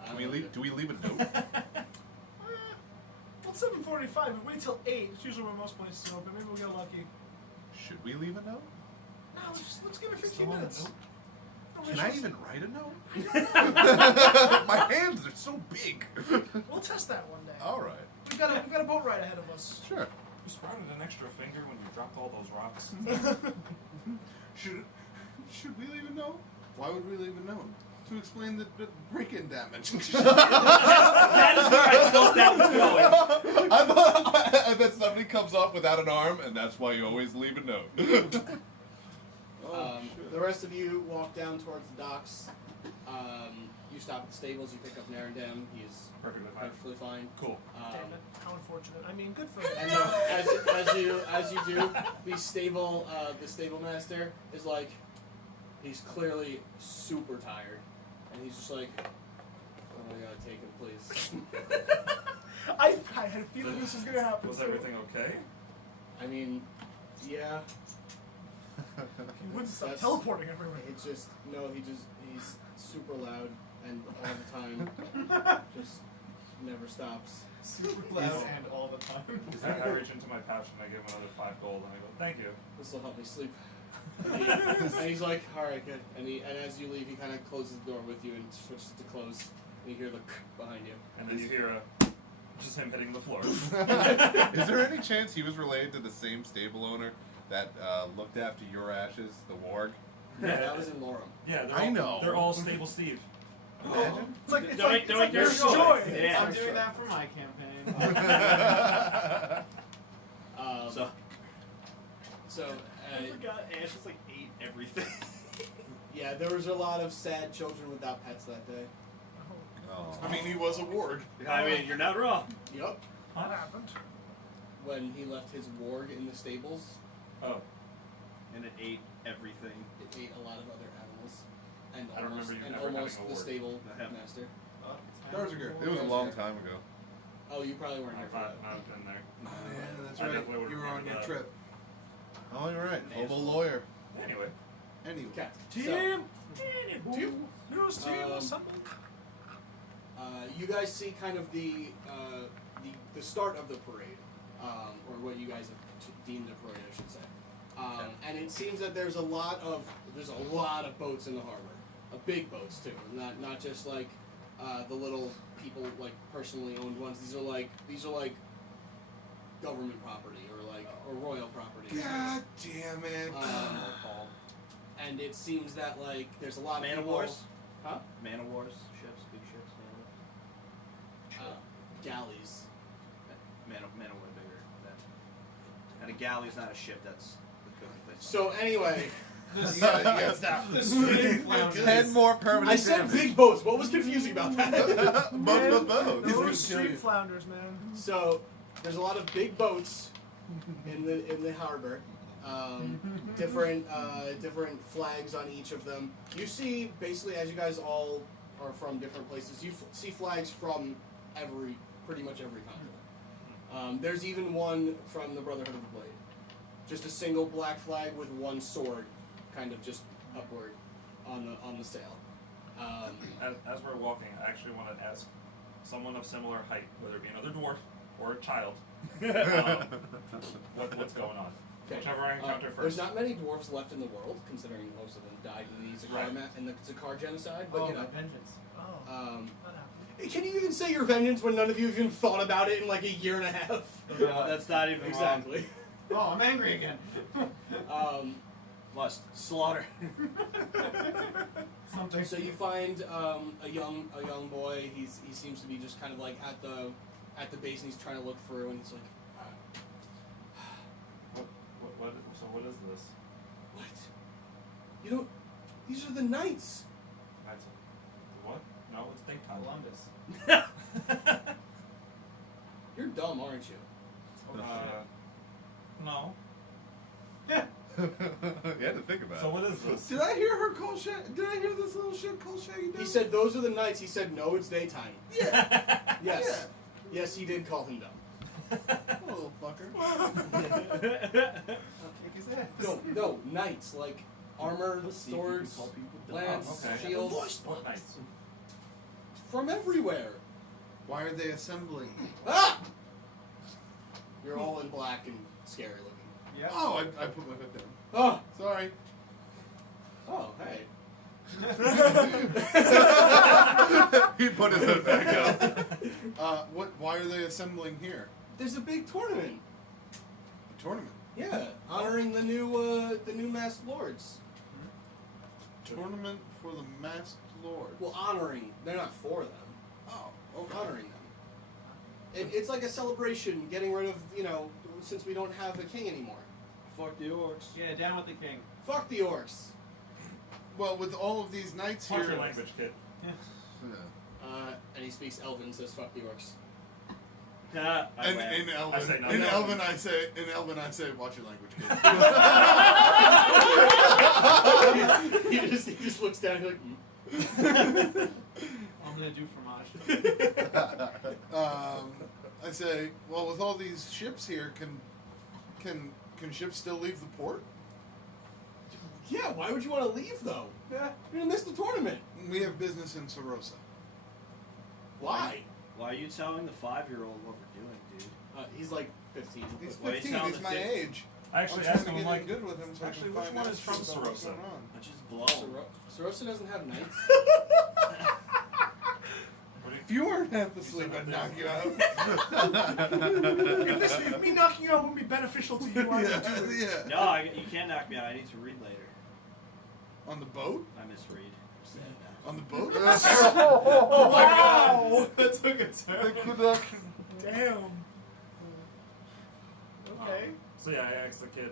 now. Do we leave a note? Well, it's 7:45. We wait till 8. It's usually when most places are open. Maybe we'll get lucky. Should we leave a note? No, let's give it 15 Still on the minutes. note? No, Can we I should- even write a note? My hands are so big. We'll test that one day. All right. We've got a boat ride ahead of us. Sure. You sprouted an extra finger when you dropped all those rocks. Should Should we leave a note? Why would we leave a note? To explain the break-in damage. That is where I thought that was going. I bet somebody comes off without an arm, and that's why you always leave a note. The rest of you walk down towards the docks. You stop at the stables. You pick up Narendam. He is perfectly fine. Cool. Damn it! How unfortunate. I mean, good for him. And as you do, the stable master is like, he's clearly super tired, and he's just like, oh, I gotta take him, please. I had a feeling this was gonna happen. Was so everything okay? I mean, yeah. He wouldn't stop That's- teleporting everywhere. It's just he's super loud and all the time, just never stops. Super loud and all the time. I reach into my pouch and I give him another 5 gold and I go, thank you. This will help me sleep. And he's like, all right, good. And as you leave, he kind of closes the door with you and switches to close. And you hear the behind you. And then you hear just him hitting the floor. Is there any chance he was related to the same stable owner that looked after your ashes, the warg? Yeah, that was in Lorem. Yeah, I know. They're all Stable Steve. Imagine. It's like it's Don't like, it- it's don't like it- Nurse there's Joy. joy. Yeah. I'm doing that for my campaign. So, I forgot Ash just like ate everything. yeah, there was a lot of sad children without pets that day. Oh. I mean, he was a warg. I mean, you're not wrong. Yup. That happened. When he left his warg in the stables, Oh, And it ate everything. it ate a lot of other animals. And I don't almost, remember you and ever having almost a the warg. stable I have. master. Those are good. It was a long time ago. Oh, you probably weren't here for that. I've been there. Oh, yeah, that's I right. definitely would've You were on your remembered trip. Oh, you're right. Hobo lawyer. Anyway, Anyway. Okay. Team. So, News team assemble. you guys see kind of the start of the parade, or what you guys have deemed the parade, I should say. And it seems that there's a lot of boats in the harbor, big boats too, not just like the little people like personally owned ones. These are like government property or royal property. God damn it. And it seems that like there's a lot of Man of people, Wars? huh? Man of Wars, ships, big ships, man of Wars. Galleys. Man of War bigger. And a galley's not a ship, that's the cooking place. So anyway, The spinning flounder. 10 more permanent I said big boats. What was confusing about that? Both. Those street flounders, man. So there's a lot of big boats in the harbor. Different flags on each of them. You see, basically, as you guys all are from different places, you see flags from pretty much every continent. There's even one from the Brotherhood of the Blade. Just a single black flag with one sword, kind of just upward on the sail. as we're walking, I actually want to ask someone of similar height, whether it be another dwarf or a child, what's going on. Okay. Whichever I encounter first. There's not many dwarves left in the world, considering most of them died in the Zakar, Right. in the Zakar genocide. But Oh, you know, vengeance. Oh, um, that happened. can you even say your vengeance when none of you have even thought about it in like a year and a half? No, that's not even Exactly. Oh, I'm angry again. Must slaughter. Something. So you find a young boy. He seems to be just kind of like at the base, and he's trying to look through, and he's like, What is this? "What? You don't? These are the knights." Knights of what? No, it's daytime. Columbus. You're dumb, aren't you? No. You had to think about So it. what is this? Did I hear her call Shaggy? Did I hear this little shit call Shaggy? He said, "Those are the knights." He said, "No, it's daytime." Yeah. Yes. Yes, he did call him dumb. Little fucker. I'll kick his ass. No, knights like armor, swords, lance, okay. shields, Knights. from everywhere. Why are they assembling? Ah! You're all in black and scary looking. Yep. Oh, I put my foot down. Oh, Sorry. oh, hey. He put his hood back up. Why are they assembling here? There's a big tournament. A tournament. Yeah, honoring the new masked lords. Tournament for the Masked Lord. Well, honoring. They're not for them. Oh, okay. Honoring them. It's like a celebration, getting rid of, since we don't have a king anymore. Fuck the orcs. Yeah, down with the king. Fuck the orcs. Well, with all of these knights Watch here. your language, kid. Yeah. And he speaks Elven, says fuck the orcs. And in Elven, I say no. in Elven, I say, watch your language, kid. he just looks down and he's like, I'm gonna do fromage. I say, well, with all these ships here, can ships still leave the port? yeah, why would you want to leave, though? You're going to miss the tournament. We have business in Sarosa. Why? Why are you telling the 5-year-old what we're doing, dude? He's like 15. He's Why are you 15. telling He's the my 50? age. I actually I'm asked trying him, to I'm get like, in good with him so actually, I can which find one out is from what's Sarosa? going on. I just blow. Sarosa doesn't have knights. If you weren't half asleep, I'd knock you out. If me knocking you out would be beneficial to you, I would do it. Yeah. No, you can't knock me out. I need to read later. On the boat? I misread. Say it now. On the boat? Oh, wow! That took a turn. Damn. Okay. So yeah, I asked the kid,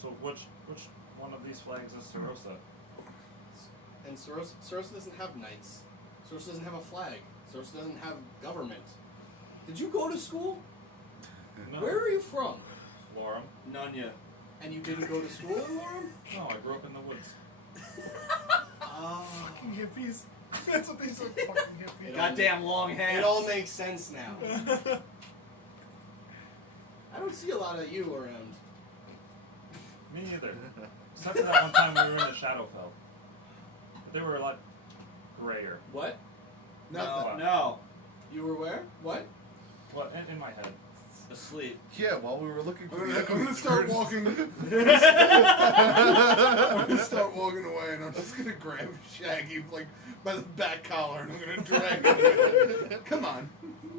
so which one of these flags is Sarosa? And Sarosa doesn't have knights. Sarosa doesn't have a flag. Sarosa doesn't have government. Did you go to school? No. Where are you from? Lorem. Nunya. And you didn't go to school in Lorem? No, I grew up in the woods. Oh. Fucking hippies. That's what they said. Fucking hippies. Goddamn long hands. It all makes sense now. I don't see a lot of you around. Me neither. Except for that one time we were in the Shadowfell. But they were a lot grayer. What? Nothing. No. You were where? What? Well, in my head. Asleep. Yeah, while we were looking for the I'm gonna start walking. I'm gonna start walking away, and I'm just gonna grab Shaggy like by the back collar, and I'm gonna drag him away. Come on,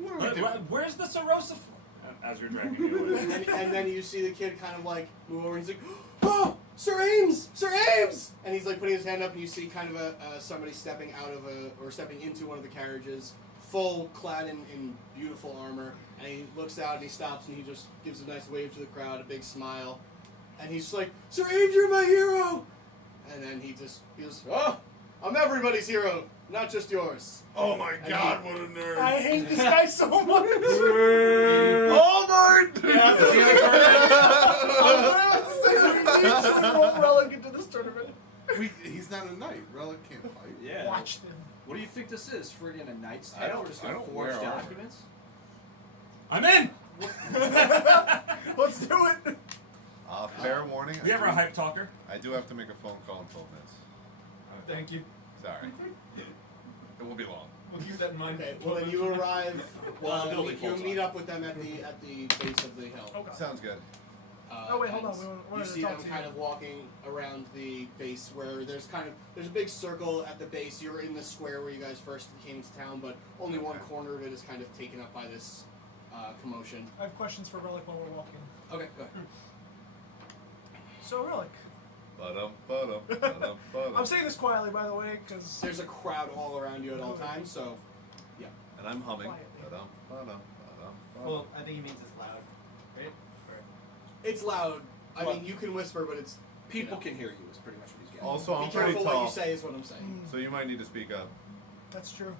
what are we doing? Where's the Sarosa? As you're dragging me away. and then you see the kid kind of like move over and he's like, oh, Sir Ames! Sir Ames! And he's like putting his hand up and you see kind of somebody stepping stepping into one of the carriages, full clad in beautiful armor. And he looks out and he stops and he just gives a nice wave to the crowd, a big smile. And he's like, Sir Ames, you're my hero! And then he goes, oh, I'm everybody's hero, not just yours. Oh my God, what a nerd! I hate this guy so much. All night. I was about to say we need to enroll Rellik into this tournament. He's not a knight. Relic can't fight. Yeah. Watch them. What do you think this is? Friggin' a knight's I tale? don't- We're just I gonna don't forge wear armor. documents? I'm in! Let's do it. Fair warning. You ever a hype talker? I do have to make a phone call in 12 minutes. Thank you. Sorry. It won't be long. We'll keep that in mind. Okay, well then you arrive, the building you falls meet off. up with them at the base of the hill. Okay. Sounds good. Oh, wait, hold and on, we wanted You to see talk them to kind you. of walking around the base where there's a big circle at the base. You're in the square where you guys first came to town, but only one corner of it is kind of taken up by this commotion. I have questions for Rellik while we're walking. Okay, go ahead. So, Rellik. I'm saying this quietly, by the way, because... There's a crowd all around you at all times, so yeah. And I'm humming. Well, I think he means it's loud, right? It's loud. I Well- mean, you can whisper, but it's People can hear you is pretty much what he's getting. Also, be I'm pretty careful what tall, you say is what I'm saying. so you might need to speak up. That's true.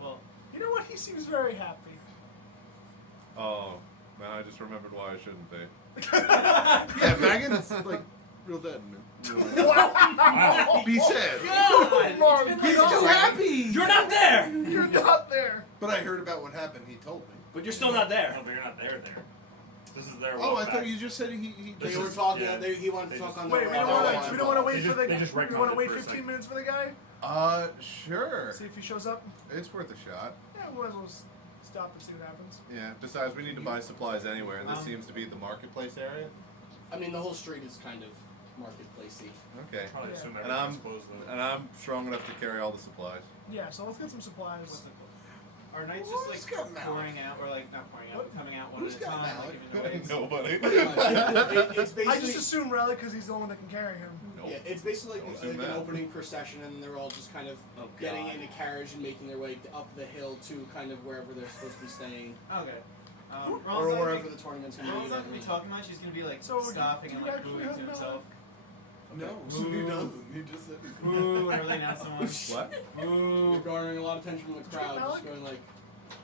Well, You know what? He seems very happy. Oh, man, I just remembered why I shouldn't be. Yeah, Megan's like real dead. Wow. Be sad. Mark, He's too happy. You're not there! You're not there. But I heard about what happened. He told me. But you're still not there. No, but you're not there. This is their Oh, walk I back. thought you just said he This They were is- talking. yeah. He wanted They to talk just- on Wait, their. we don't want to wait for the They just we want to retconned wait it for a 15 second. minutes for the guy. Sure. See if he shows up. It's worth a shot. Yeah, we might as well stop and see what happens. Yeah. Besides, we need to buy supplies anywhere, and this seems to be the marketplace area. I mean, the whole street is kind of marketplacey. Okay. Probably Yeah. assume And everything's closed though. I'm strong enough to carry all the supplies. Yeah, so let's get some supplies. are knights Who's just got like Malok? pouring out, or like not pouring out, but coming out one Who's at a got time, Malok? like giving away? Nobody. It's I basically just assume Rellik because he's the one that can carry him. Nope. yeah, it's basically Don't like assume an that. opening procession, and they're all just kind of Oh, getting God. into carriage and making their way up the hill to kind of wherever they're supposed to be staying, Okay. or Ron's not gonna wherever be- the tournament's going to Ron's be. not gonna be talking much. He's gonna be like So, scoffing do and you like actually booing to have himself. No, Boo. he doesn't. He just said it. Boo, and really not someone. What? You're Boo. garnering a lot of attention from the Did you crowd, get just Malok? going like,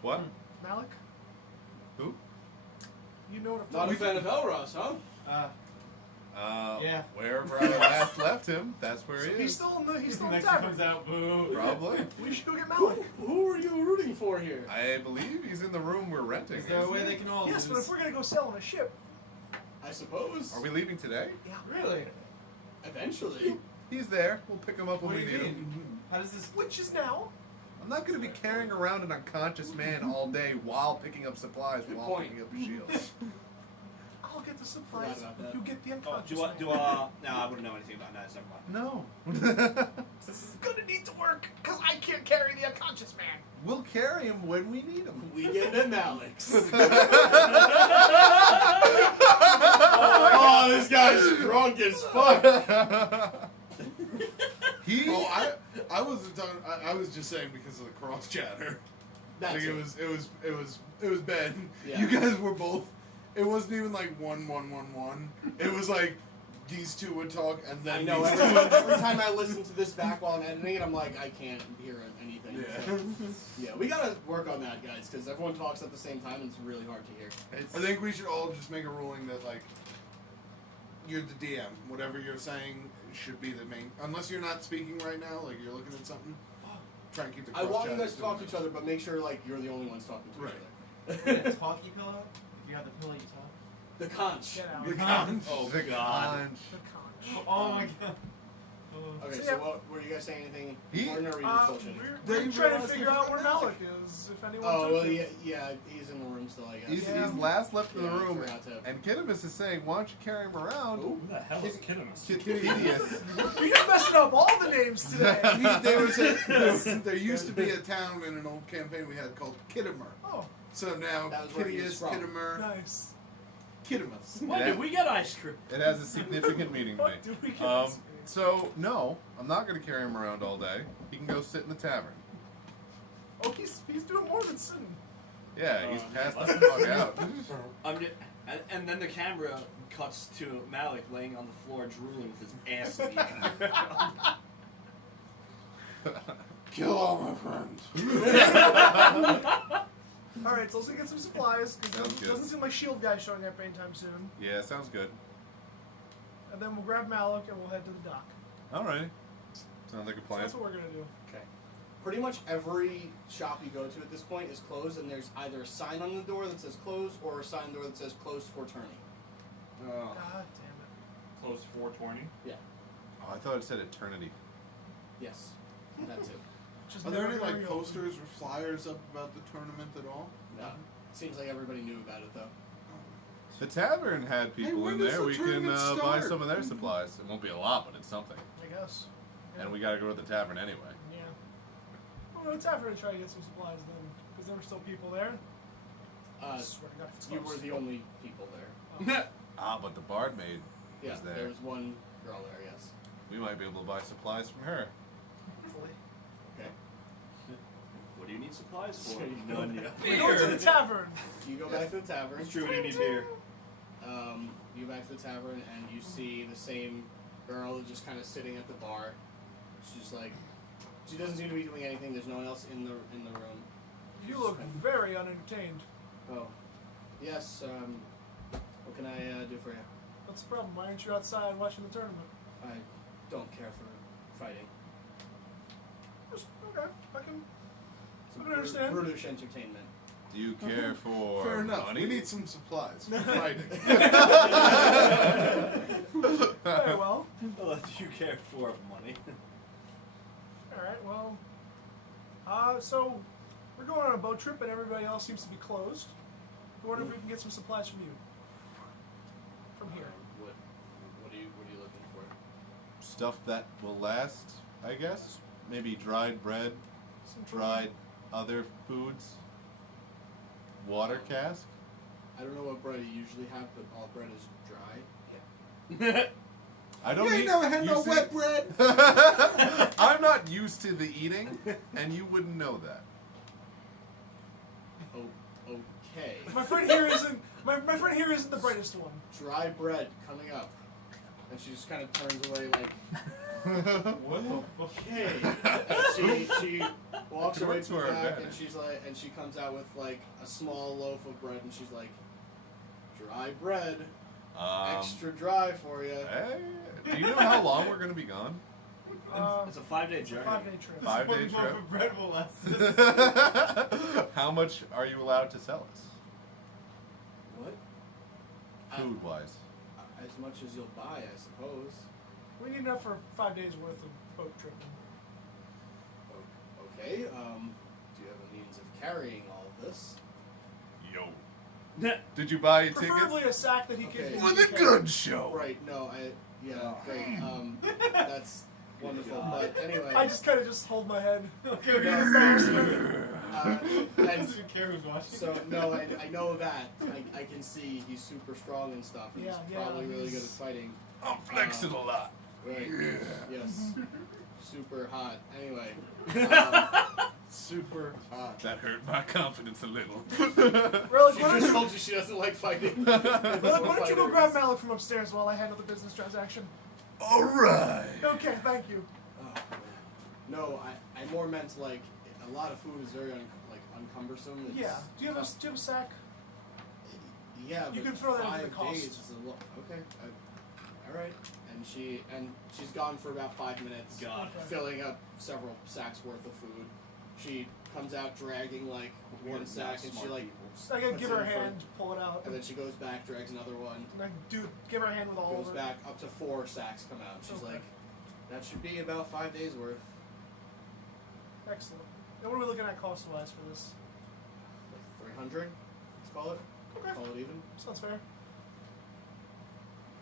What? Malok? Who? You know what I'm not a talking fan of Elros, huh? Yeah. Wherever I last left him, that's where he He's is. still in the Next tavern. comes out, boo. Probably. We should go get Who, Malok. who are you rooting for here? I believe he's in the room we're renting. Is there a isn't way he? they can all Yes, but lose? if we're gonna go sail on a ship, I suppose. Are we leaving today? Really? Eventually. He's there. We'll pick him up when What we do you need mean? him. How does this? which is now. I'm not going to be carrying around an unconscious man all day while picking up supplies Good while point. picking up a shield. I'll get the supplies. Forgot about that. You get the Oh, unconscious. no, man. I wouldn't know anything about that. Never mind. No. This is gonna need to work because I can't carry the unconscious man. We'll carry him when we need him. We get them Alex. oh, Oh, this guy's drunk as fuck. He. Oh, I wasn't talking. I was just saying because of the cross chatter. That's Like it was bad. Yeah. You guys were both. It wasn't even like 1-1-1-1. It was like these two would talk and then I know. these Every time I listen to this back while I'm editing it, I'm like, I can't hear anything. Yeah. So, yeah, we gotta work on that, guys, because everyone talks at the same time and it's really hard to hear. I think we should all just make a ruling that like you're the DM. Whatever you're saying should be the main. Unless you're not speaking right now, like you're looking at something. Try and keep the. I want you cross guys to talk to each other, but make sure like you're the only ones talking to Right. each other. Yeah, talk you pillow? If you have the pillow, you talk. The conch. Get out. The conch. Oh, The God. conch. The conch. Oh my god. Okay, So, so yeah. what were you guys saying? Anything He- important, or were you just bullshitting? We're They trying to realized figure they out where forgot Malok is. If anyone Oh took well, him. yeah, he's in the room still, I guess. He's, Yeah. he's last left in the Yeah, I room, forgot to- and Kitteus is saying, "Why don't you carry him around?" Ooh. Who the hell is Kitteus? Kitteus. You're just messing up all the names today. There used to be a town in an old campaign we had called Kittimer. Oh, So now That was where he was Kitteus, from. Kittimer, nice. Kittimus. When did we get ice cream? It has a significant meaning to me. What do we get Um, this week? so no, I'm not going to carry him around all day. He can go sit in the tavern. Oh, he's doing more than sitting. Yeah, he's passed the let's- fuck out. And then the camera cuts to Malok laying on the floor drooling with his ass in the air. Kill all my friends. All right, so let's get some supplies because Sounds it good. doesn't seem like Shield guy's showing up anytime soon. Yeah, sounds good. And then we'll grab Malok and we'll head to the dock. Alright. Sounds like a So plan. that's what we're gonna do. Okay. Pretty much every shop you go to at this point is closed, and there's either a sign on the door that says closed or a sign on the door that says closed for tourney. Oh. God damn Close 420. Oh, I thought it said eternity. Yes, that too. it. Just Are there never any gonna like reopen. posters or flyers up about the tournament at all? No. Seems like everybody knew about it though. The tavern had people when in does there. the We can tournament buy start? some of their supplies. It won't be a lot, but it's something. I guess. Yeah. And we gotta go to the tavern anyway. Yeah. We'll go to Tavern and try to get some supplies then, because there were still people there. I swear to God, if it's You close. were the only people there. Ah, but the bard maid Yeah, was there. there was one girl there. Yes. We might be able to buy supplies from her. Hopefully. Okay. What do you need supplies for? There you go. None yet. We go to the tavern. You go back to the tavern. It's true, we do need beer. You go back to the tavern and you see the same girl just kind of sitting at the bar. She's like, she doesn't seem to be doing anything. There's no one else in the room. You look very unentertained. Oh, yes. What can I do for you? What's the problem? Why aren't you outside watching the tournament? I don't care for fighting. Just, okay, I can. It's I can understand. brutish entertainment. Do you care for Fair enough. money? We need some supplies for fighting. Very well. Well, do you care for money? Alright, well. So, we're going on a boat trip and everybody else seems to be closed. I wonder if we can get some supplies from you. From here. What are you looking for? Stuff that will last, I guess. Maybe dried bread, Some food. dried other foods. Water cask? I don't know what bread you usually have, but all bread is dry. I don't You ain't eat- never had you no see- wet bread. I'm not used to the eating, and you wouldn't know that. Oh, okay. My friend here isn't. My friend here isn't the brightest one. Dry bread coming up. And she just kind of turns away like, What the fuck? okay. And she walks It away works to to the our back and advantage. she's like, and she comes out with like a small loaf of bread and she's like, dry bread, extra dry for you. Hey, do you know how long we're gonna be gone? It's a 5-day journey. 5-day trip. 5-day One loaf trip. of bread will last us. How much are you allowed to sell us, What? food wise? As much as you'll buy, I suppose. We need enough for 5 days worth of boat tripping. Okay. Do you have a means of carrying all of this? Yo. Did you buy a ticket? Preferably a sack that he Okay. can. With a good show. Right. No. Yeah. Great. That's wonderful. But anyway. I just kind of just hold my head. Okay, we No. can start swimming. And I don't care who's watching. so no, I know that. I can see he's super strong and stuff. And Yeah, he's yeah, probably really good at he's- fighting. I'm flexing a lot. Right. Yes. Super hot. Anyway. Super hot. That hurt my confidence a little. Relic, She why just don't told you she doesn't like fighting. Relic, why don't you go grab Malok from upstairs while I handle the business transaction? All right. Okay, thank you. Oh, man. No, I more meant like a lot of food is very uncumbersome. It's Yeah. Do you have tough. a sack? Yeah, You but can throw that into 5 the cost. days is a lot. Okay. All right. And she's gone for about 5 minutes. God. Filling up several sacks worth of food. She comes out dragging like We're one not sack, and she smart like, people. I gotta Puts give it her a in front. hand, pull it out. and then she goes back, drags another one, And I give her a hand with all goes of it. back up to 4 sacks come out. She's Okay. like, that should be about 5 days worth. Excellent. And what are we looking at cost-wise for this? Like 300. Let's call it. Okay. Call it even. Sounds fair.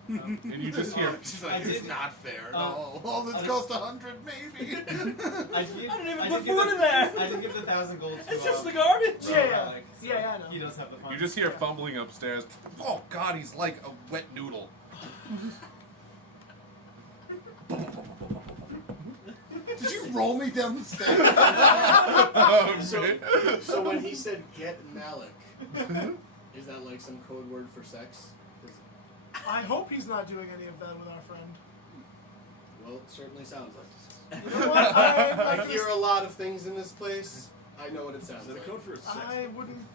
And you just hear. She's I like, it's did- not fair. No. All this I- cost 100, maybe. I didn't even I put did give food the- in there. I did give the 1,000 gold to It's just the Relic, garbage. Yeah, so yeah, I know. He does have the fun. You just hear fumbling upstairs. Oh God, he's like a wet noodle. Did you roll me down the stairs? Oh, So, man. so when he said get Malok, is that like some code word for sex? 'Cause- I hope he's not doing any of that with our friend. Well, it certainly sounds like it. You know what? I hear a lot of things in this place. I know what it sounds Is that a like. code for a sex? I wouldn't.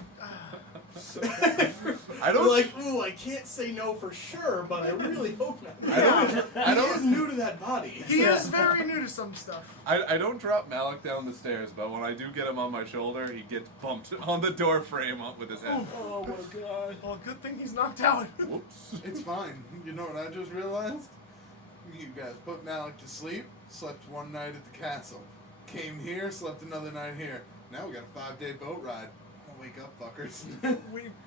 I You're don't. like, ooh, I can't say no for sure, but I really hope not. I He is new to that body. He is very new to some stuff. I don't drop Malok down the stairs, but when I do get him on my shoulder, he gets bumped on the door frame up with his head. Oh my god. Well, good thing he's knocked out. Whoops. It's fine. You know what I just realized? You guys put Malok to sleep, slept one night at the castle. Came here, slept another night here. Now we got a 5-day boat ride. I'll wake up, fuckers.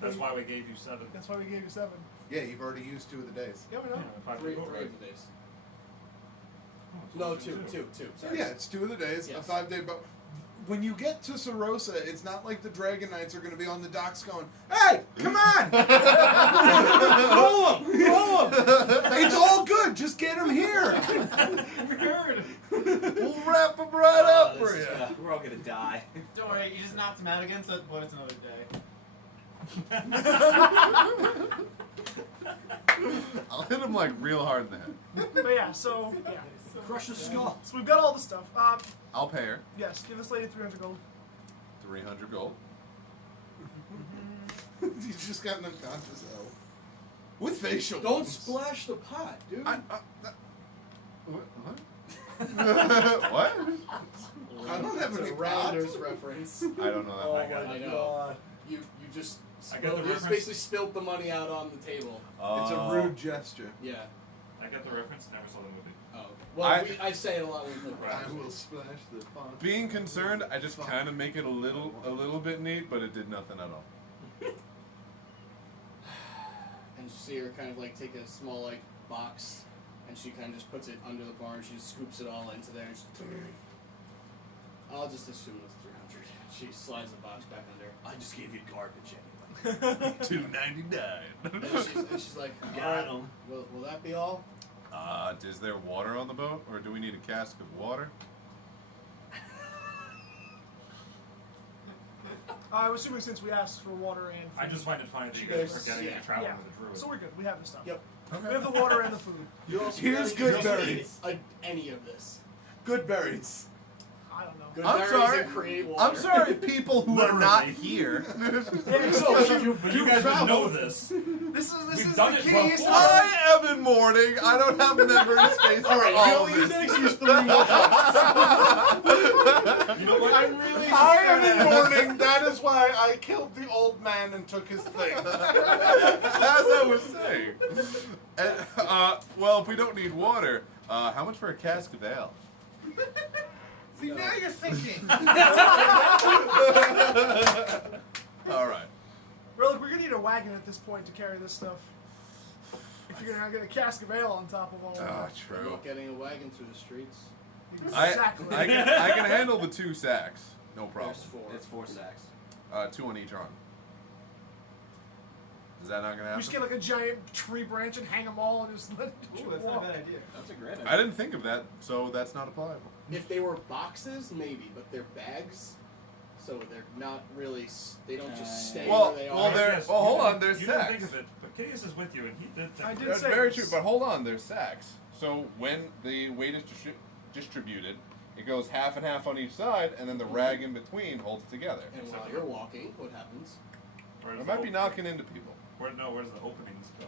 That's why we gave you 7. That's why we gave you 7. Yeah, you've already used 2 of the days. Yeah, we know. Yeah, 5 Three people, of right? the days. Oh, No, it's two. So Sorry. yeah, it's 2 of the days, Yes. a 5-day boat. When you get to Sarosa, it's not like the Dragon Knights are going to be on the docks going, "Hey, come on! Roll him! Roll him! It's all good, just get him here!" Weird. We'll wrap him right up for This you. is, we're all gonna die. Don't worry, you just knocked him out again, so but it's another day. I'll hit him like real hard in the head. But yeah, so yeah. Crush his skull. So we've got all the stuff. I'll pay her Yes, give this lady 300 gold. 300 gold. You just got an unconscious elf. With facial Don't wounds. splash the pot, dude. What? What? I don't have It's any a pot. Rounders reference. I don't know that. Oh one. my I know. You just I got the you just reference. basically spilled the money out on the table. It's a rude gesture. Yeah. I got the reference, never saw the movie. Oh. Well, I- I say it a lot when we play I Carriages. will splash the pot. Being concerned, I just kind of make it a little bit neat, but it did nothing at all. And you see her kind of like take a small like box, and she kind of just puts it under the bar, and she just scoops it all into there. And I'll just assume it's 300. She slides the box back under. I just gave you garbage anyway. $2.99. And she's like, Got alright, him. will that be all? Is there water on the boat, or do we need a cask of water? I'm assuming since we asked for water and food. I just find it funny that She you guys goes, are forgetting yeah. to travel Yeah. with a druid. So we're good. We have the stuff. Yep. We have the water and the food. You also Here's you good also need, berries. any of this. Good berries. I don't know. Good I'm berries sorry. and create water. I'm sorry, people who are not Literally. here. Yeah, so But you guys would know this. this We've is done the it key. before. So I am in mourning. I don't have memory space for Alright, all you of use this. that excuse 3 more times. You know what? I'm really I am in mourning. That is why I killed the old man and took his thing. As I was saying. And, well, if we don't need water, how much for a cask of ale? See, now you're thinking. All right. Rellik, we're gonna need a wagon at this point to carry this stuff. If you're gonna get a cask of ale on top of all of Ah, that. I'm true. not getting a wagon through the streets. Exactly. I can handle the 2 sacks. No problem. There's 4. It's 4 sacks. 2 on each arm. Is that not gonna we happen? just get like a giant tree branch and hang them all and just let Ooh, that's not a bad idea. That's a great idea. I didn't think of that, so that's not applicable. If they were boxes, maybe, but they're bags, so they're not really. They don't just stay Well, where they well, are. they're- Yes, well, you hold didn't- on, there's You didn't sacks. think of it, but Kitteus is with you, and he did think I of did it. That's say very this. true, but hold on, there's sacks. So when the weight is distributed, it goes half and half on each side, and then the rag in between holds it together. And while you're walking, what happens? Where's I the might be op- knocking into people. where's the openings go?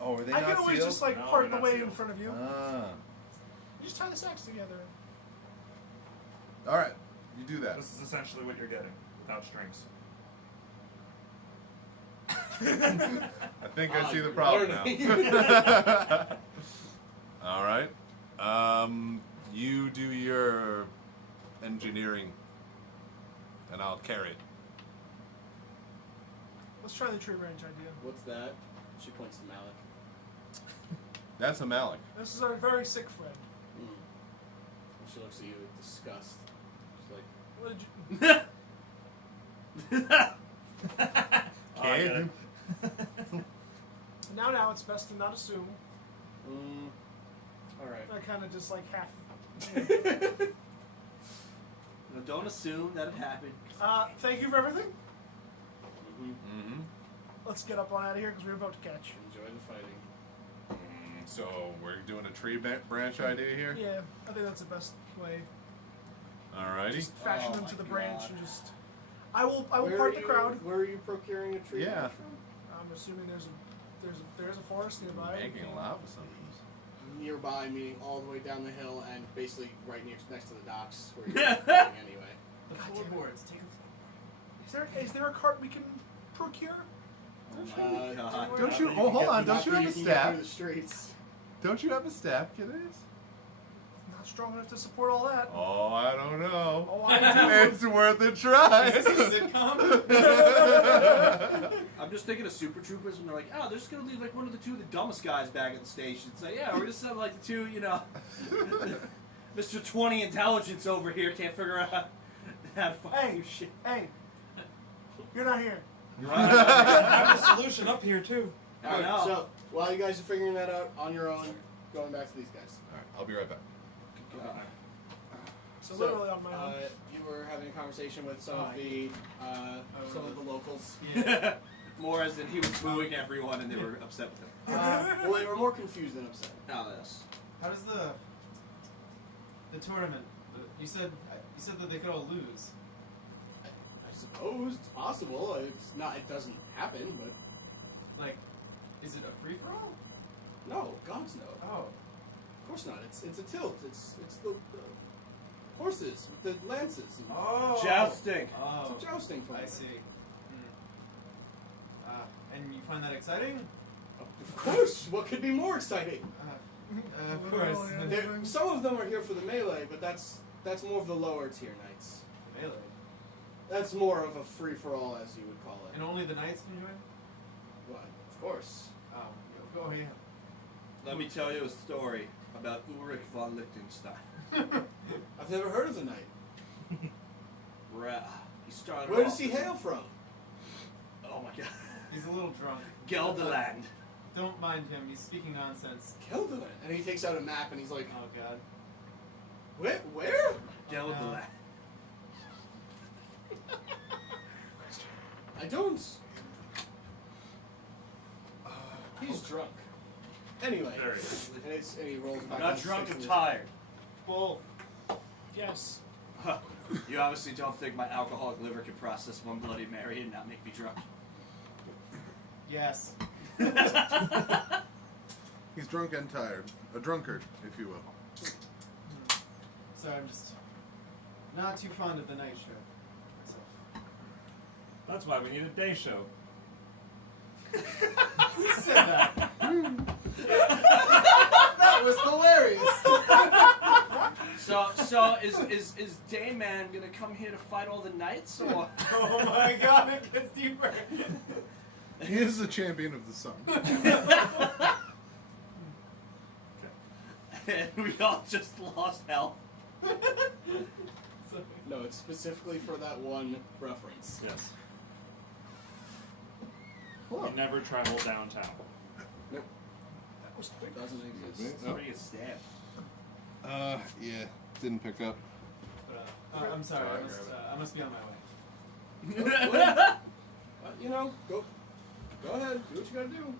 Oh, are they I not can always sealed? just like No, part you're the not way in sealed. front of you. Ah. You just tie the sacks together. All right, you do that. This is essentially what you're getting, without strings. I think I Ah, see the you're problem now. learning. All right. You do your engineering, and I'll carry it. Let's try the tree branch idea. What's that? She points to Malok. That's a Malok. This is our very sick friend. And she looks at you with disgust. She's like, What did you... Oh, I get it. Now it's best to not assume. alright. I kind of just like half. No, don't assume that it happened. Thank you for everything. Mm-hmm. Let's get up on out of here because we're about to catch. Enjoy the fighting. So we're doing a tree branch idea here. Yeah, I think that's the best way. Alrighty. Just fashion Oh them my to the branch God. and just. I will Where part are the you- crowd. Where are you procuring a tree Yeah. branch from? I'm assuming there's a forest nearby. Making lava something. Nearby, meaning all the way down the hill and basically right next to the docks where you're going anyway. The God damn it. floorboards. Take a Is there a cart we can procure? God. Don't you? you Oh, can hold get on. Not Don't you that have a can get staff? through the streets. Don't you have a staff, Kitteus? Not strong enough to support all that. Oh, I don't know. Oh, I do. It's worth a try. Is this a sitcom? I'm just thinking of Super Troopers when they're like, oh, they're just gonna leave like one of the 2 of the dumbest guys back at the station. Say, yeah, we're just like the 2, Mr. 20 intelligence over here can't figure out how to fucking do shit. Hey, you're not here. I have a solution up here, too. I know. So while you guys are figuring that out on your own, going back to these guys. All right, I'll be right back. So literally on my own. You were having a conversation with some of the locals. More as in he was booing everyone and they were upset with him. Well, they were more confused than upset. Oh, yes. How does the tournament? You said that they could all lose. I suppose it's possible. It's not. It doesn't happen, but Like, is it a free for all? no, gods no. Oh, Of course not. It's a tilt. It's the horses with the lances. And oh, Jousting. Oh, It's a jousting for I see. And you find that exciting? Of course. What could be more exciting? Of course. Some of them are here for the melee, but that's more of the lower tier knights. Melee. That's more of a free for all, as you would call it. And only the knights can join? What? Of course. Oh, go ahead. Let me tell you a story about Ulrich von Liechtenstein. I've never heard of the knight. He started Where off does he as a- hail from? Oh my god. He's a little drunk. Gelderland. Don't mind him. He's speaking nonsense. Gelderland. And he takes out a map and he's like, Oh God. Where? Gelderland. I don't. He's drunk. Anyway, There he is. and he rolls back. I'm not on drunk, six I'm with- tired. Well, Yes. You obviously don't think my alcoholic liver can process one Bloody Mary and not make me drunk. yes. He's drunk and tired. A drunkard, if you will. So I'm just not too fond of the night show. So. That's why we need a day show. Who said that? That was hilarious. So is Dayman gonna come here to fight all the knights, or Oh my God! It gets deeper. He is the champion of the sun. and we all just lost health? So- No, it's specifically for that one reference. Yes. Hello. You never travel downtown. That was quick. Doesn't exist. Somebody gets stabbed. Yeah, didn't pick up. But, I'm sorry. I must be on my way. You know, go ahead, do what you gotta do.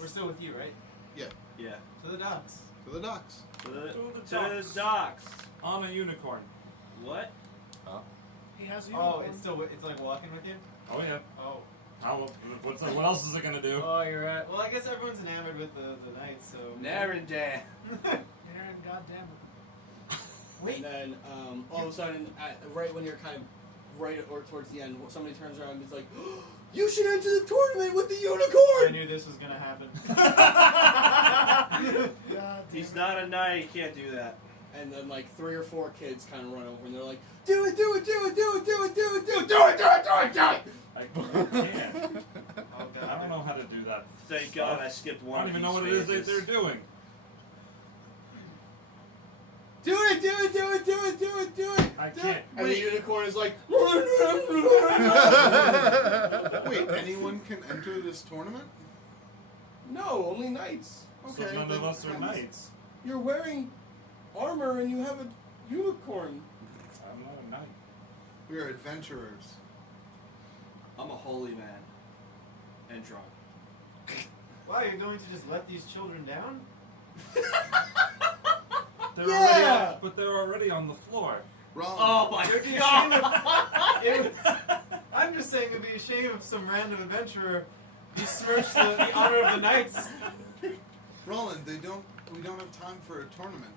We're still with you, right? Yeah, Yeah. To the docks. to the docks. To the docks. docks. On a unicorn. What? He has a Oh, unicorn. it's like walking with you. Oh yeah. Oh. What else is it gonna do? Oh, you're right. Well, I guess everyone's enamored with the knights, so. Narendan. Aaron, goddamn it. And then all of a sudden, right when you're kind of right or towards the end, somebody turns around and is like, "You should enter the tournament with the I unicorn!" knew this was gonna happen. God He's damn not a knight. He can't do that. And then like 3 or 4 kids kind of run over and they're like, "Do it, do it, do it, do it, do it, do it, do it, do it, do it, do it, do it!" I can't. Oh God. I don't know how to do that. Thank God I skipped I one. don't even of know what these it is that phases. they're doing. Do it, do it, do it, do it, do it, do it! I do can't. it. And the unicorn is like, Wait, anyone can enter this tournament? "No, only knights. So none of us are knights. You're wearing armor and you have a unicorn." I'm not a knight. We are adventurers. I'm a holy man. And drunk. Wow, you're going to just let these children down? They're Yeah! they're already on the floor. Wrong. Oh my It'd be a God! shame I'm just saying it'd be a shame if some random adventurer besmirched the honor of the knights. Roland, we don't have time for a tournament.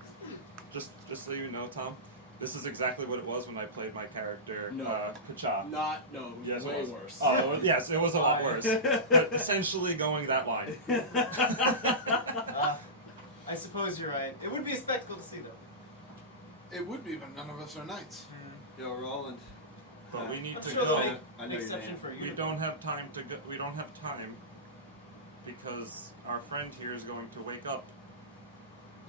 Just so you know, Tom, this is exactly what it was when I played my character, No. Kacha. No, Yes, way it was. worse. Oh, yes, it was a lot Why? worse. But essentially going that line. I suppose you're right. It would be a spectacle to see, though. It would be, but none of us are knights. Yo, Roland. But we need I'm to sure go. they'll make I an know your exception name. for you. We don't have time to go. We don't have time because our friend here is going to wake up.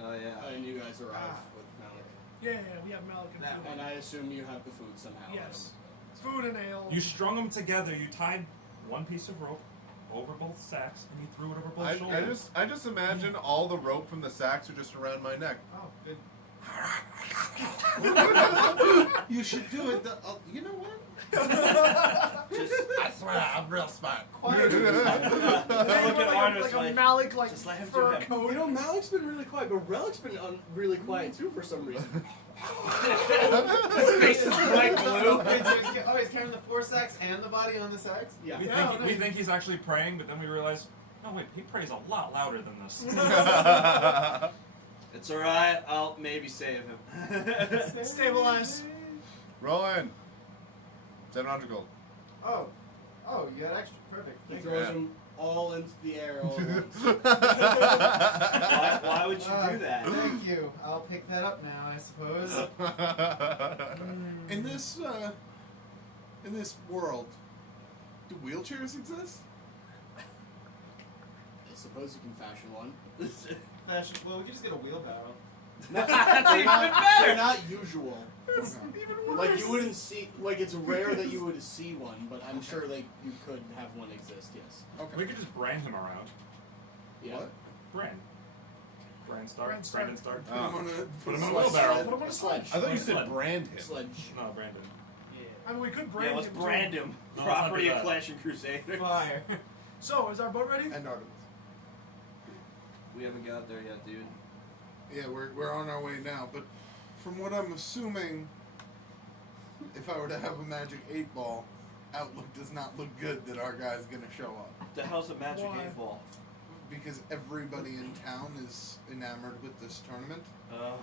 Oh yeah. And you guys arrive with Malok. Yeah, we have Malok and food. And I assume you have the food somehow. Yes. Food and ale. You strung them together. You tied one piece of rope over both sacks and you threw it over both shoulders. I just imagine all the rope from the sacks are just around my neck. Oh, good. You should do it. You know what? Just, I swear, I'm real smart. Quiet. Look at Artemis like a like, Malok like just let him do fur him. coat. You know, Malek's been really quiet, but Rellik's been really quiet too for some reason. his face is bright blue. He's carrying the 4 sacks and the body on the sacks? Yeah. We think he's actually praying, but then we realize, no wait, he prays a lot louder than this. It's alright, I'll maybe save him. Stabilize. Roland. 700 gold. Oh, you got extra. Perfect. He Thank you. throws them all into the air all at once. Why would you do that? Thank you. I'll pick that up now, I suppose. In this world, do wheelchairs exist? I suppose you can fashion one. Well, we could just get a wheelbarrow. That's they're even not, better. they're not usual. It's even worse. Like you wouldn't see, like it's rare that you would see one, but I'm sure like you could have one exist. Yes. Okay. We could just brand him around. Yeah. What? Brand. Brand start. Brand start. Brandon start. Put him on Put him on a Sledge. wheelbarrow. Put him on a sledge. I thought you Sled. said brand him. Sledge. No, Brandon. I mean, we could brand Yeah, let's him. brand too. him. No, let's not Property do of that. Clash and Crusaders. Fire. So, is our boat ready? And Artemis. We haven't got there yet, dude. Yeah, we're on our way now, but from what I'm assuming, if I were to have a magic 8-ball, outlook does not look good that our guy's gonna show up. The hell's a magic Why? 8-ball? Because everybody in town is enamored with this tournament. Well,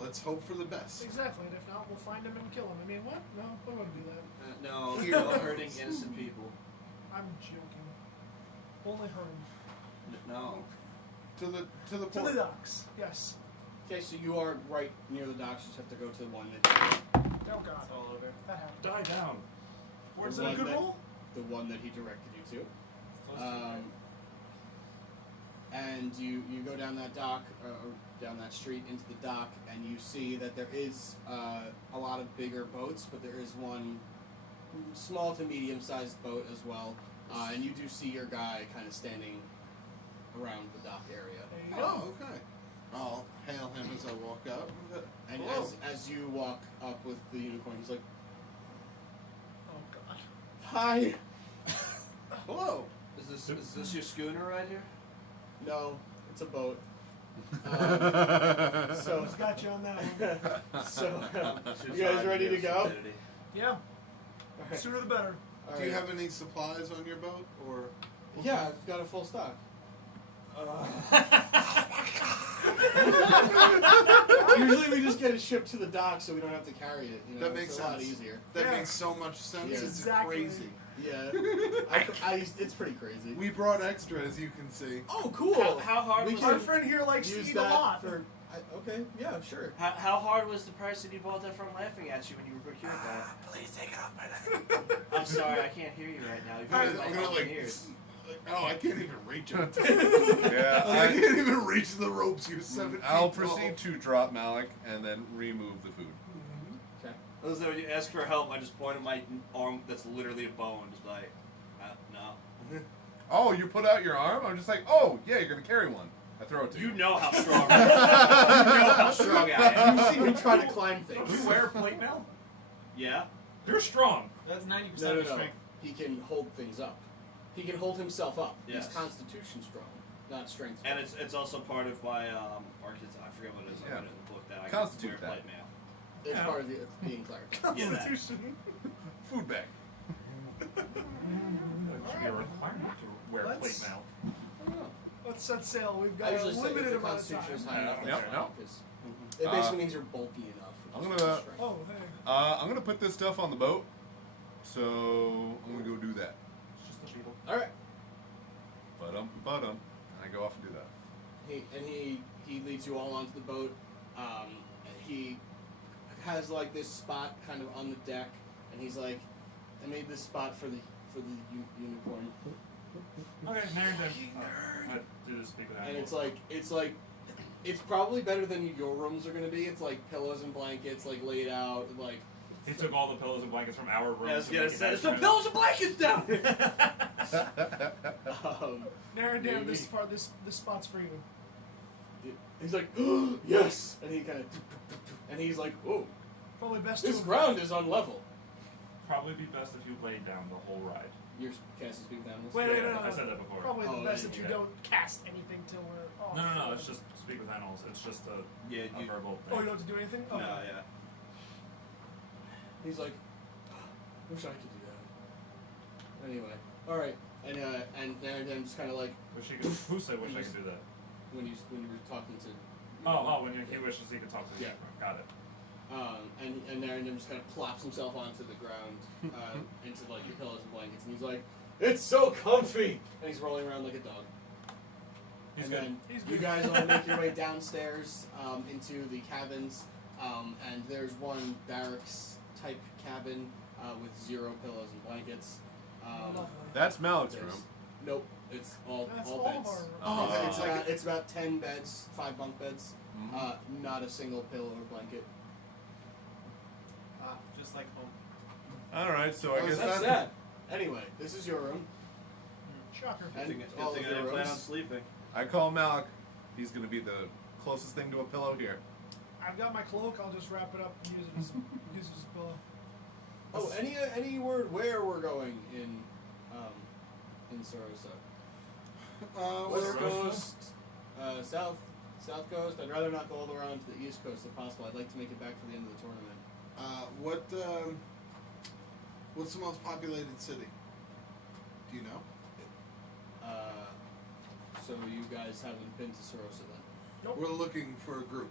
Let's hope for the best. exactly. And if not, we'll find him and kill him. I mean, what? No, I wouldn't do that. No, Here. you're hurting innocent people. I'm joking. Only her. No. To the To port. the docks. Yes. Okay, so you are right near the docks. You just have to go to the one that Oh God. It's all over. That happened. Die down. Was the that a one good that- roll? the one that he directed you to. Close to it. And you go down that dock, or down that street into the dock, and you see that there is a lot of bigger boats, but there is one small to medium-sized boat as well. And you do see your guy kind of standing around the dock area. There you go. Oh, okay. I'll hail him as I walk up. And Hello. as you walk up with the unicorn, he's like, Oh God. "Hi." Hello. Is this your schooner right here? No, it's a boat. So Someone's got you on that one. So, Too you guys tired ready to give go? stupidity. Yeah. Alright. Sooner the better. Do you have any supplies on your boat, or? Yeah, I've got a full stock. Usually we just get it shipped to the dock so we don't have to carry it. You know, That makes it's a lot sense. easier. That Yeah. makes so much sense. Yeah. It's Exactly. crazy. Yeah, it's pretty crazy. We brought extra, as you can see. Oh, cool. How hard We was can Our friend here likes to use eat a that lot. for. Okay, yeah, sure. how hard was the price that you bought that from laughing at you when you procured that? Please take it off my neck. I'm sorry, I can't hear you right now. You've I'm got my gonna fucking like. ears. Oh, I can't even reach it. Yeah, I can't even reach the ropes. You're 7 feet I'll tall. proceed to drop Malok and then remove the food. Okay. Those that when you ask for help, I just point at my arm that's literally a bone, just like, no. Oh, you put out your arm? I'm just like, oh, yeah, you're going to carry one. I throw it to you. You know how strong I am. You know how strong I am. You see me try to climb things. You wear plate mail? Yeah? You're strong. That's 90% No, of no, your no. strength. He can hold things up. He can hold himself up. Yes. He's constitution strong, not strength. And it's also part of why, I forget what it is, I read it in the book, that I can Constitute wear that. plate mail. It's Yeah. part of the being cleric. Yeah, that. Constitution. Food bag. It should be a requirement to wear Let's- plate mail. I don't know. Let's set sail. We've I got a usually say if limited the amount of constitution is time. high enough, Yeah, that's no. fine, 'cause it basically means you're bulky enough. I'm which is gonna- strength. Oh, hey. I'm going to put this stuff on the boat, so I'm going to go do that. It's just the people. All right. And I go off and do that. He leads you all onto the boat. He has like this spot kind of on the deck, and he's like, "I made this spot for the unicorn." Okay, nerd. I do speak with And animals. it's probably better than your rooms are gonna be. It's like pillows and blankets like laid out, like. He took all the pillows and blankets from our room. I was to gonna make it say, nice some for pillows and blankets down! Narrandam, Maybe. this spot's for you. He's like, yes, and he kind of, and he's like, oh, Probably best this to ground is unlevel. Probably be best if you laid down the whole ride. You're casting speak with animals. Wait, Yeah, no. I said that before. Probably Oh, the best yeah, that you yeah. don't cast anything till we're off. No. It's just speak with animals. It's just a Yeah, verbal thing. Oh, you don't have to do anything? Oh. No, yeah. He's like, wish I could do that. Anyway, all right, and Narendam just kind of like Wish he could. Who said wish I could do that? when you were talking to. When he wishes he could talk to the Yeah. unicorn. Got it. And Narendam just kind of plops himself onto the ground, into like your pillows and blankets, and he's like, "It's so comfy," and he's rolling around like a dog. He's and good. then He's you good. guys all make your way downstairs into the cabins, and there's one barracks type cabin with 0 pillows and blankets. Lovely. That's Malok's There's- room. Nope. It's all That's all all beds. of Oh. It's about 10 beds, 5 bunk beds. Not a single pillow or blanket. Just like home. All right, so I Oh, guess is That's that- that. Anyway, this is your room. Shocker. And Good all thing of I your didn't plan on rooms. sleeping. I call Malok. He's gonna be the closest thing to a pillow here. I've got my cloak. I'll just wrap it up and use it as a pillow. Oh, any word where we're going in Sorosa? West Where- Coast, South Coast. I'd rather not go all the way around to the East Coast if possible. I'd like to make it back for the end of the tournament. What's the most populated city? Do you know? So you guys haven't been to Sorosa then? Nope. We're looking for a group.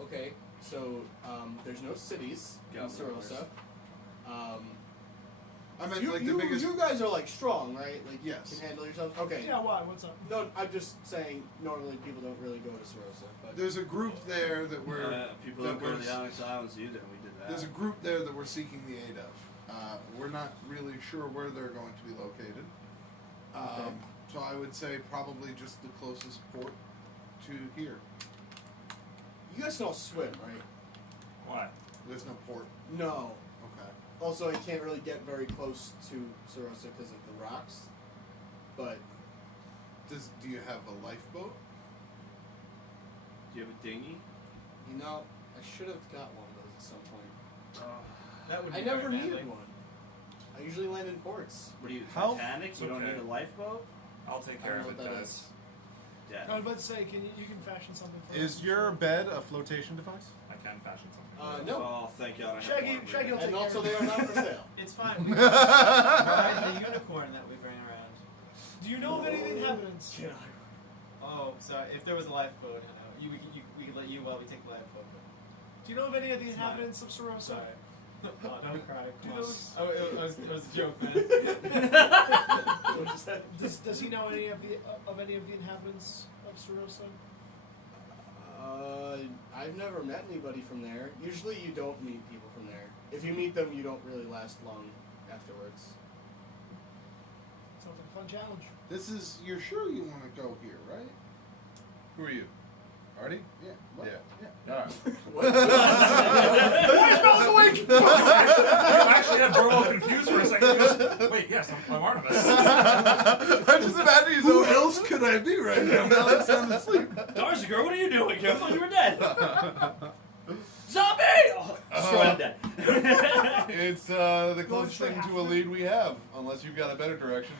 Okay, so there's no cities in Got Sorosa. I meant You, like you, the biggest. you guys are like strong, right? Like Yes. you can handle yourselves. Okay. Yeah, why? What's up? No, I'm just saying. Normally, people don't really go to Sorosa, but There's a group there that we're. People that don't go to we're- the Onyx Islands either. We did that. There's a group there that we're seeking the aid of. We're not really sure where they're going to be located. Okay. So I would say probably just the closest port to here. you guys can all swim, right? Why? There's no port. No. Okay. Also, I can't really get very close to Sorosa because of the rocks. But Do you have a lifeboat? Do you have a dinghy? you know, I should have got one of those at some point. That would be I never very needed manly. one. I usually land in ports. What are you, How- Titanic? You don't okay. need a lifeboat? I'll take I care don't know of what it, that guys. is. Yeah. I was about to say, you can fashion something for Is us. your bed a flotation device? I can fashion something. No. Oh, thank God. I have Shaggy- one. Shaggy will And take also, care they of are not for sale. It's fine. We ride the unicorn that we bring around. Do you know of any of the inhabitants? Oh, sorry. If there was a lifeboat, we could let you while we take the lifeboat. Do you know of any of the It's not- inhabitants of Sorosa? Sorry. Oh, don't cry. Do Come on. those- Oh, it was a joke, man. What is that? Does he know any of the inhabitants of Sorosa? I've never met anybody from there. Usually, you don't meet people from there. If you meet them, you don't really last long afterwards. Sounds like a fun challenge. You're sure you want to go here, right? Who are you? Artie? Yeah. What? Yeah. All right. Where's Malok awake? I actually had Burwell confused for a second. He goes, wait, yes, I'm Artemis. I just imagine he's Who over. else could I be right now? Malok's sound asleep. Darziger, what are you doing here? I thought you were dead. Zombie! Oh, destroy I'm dead. It's the Going closest straight thing half to a of it? lead we have, unless you've got a better direction.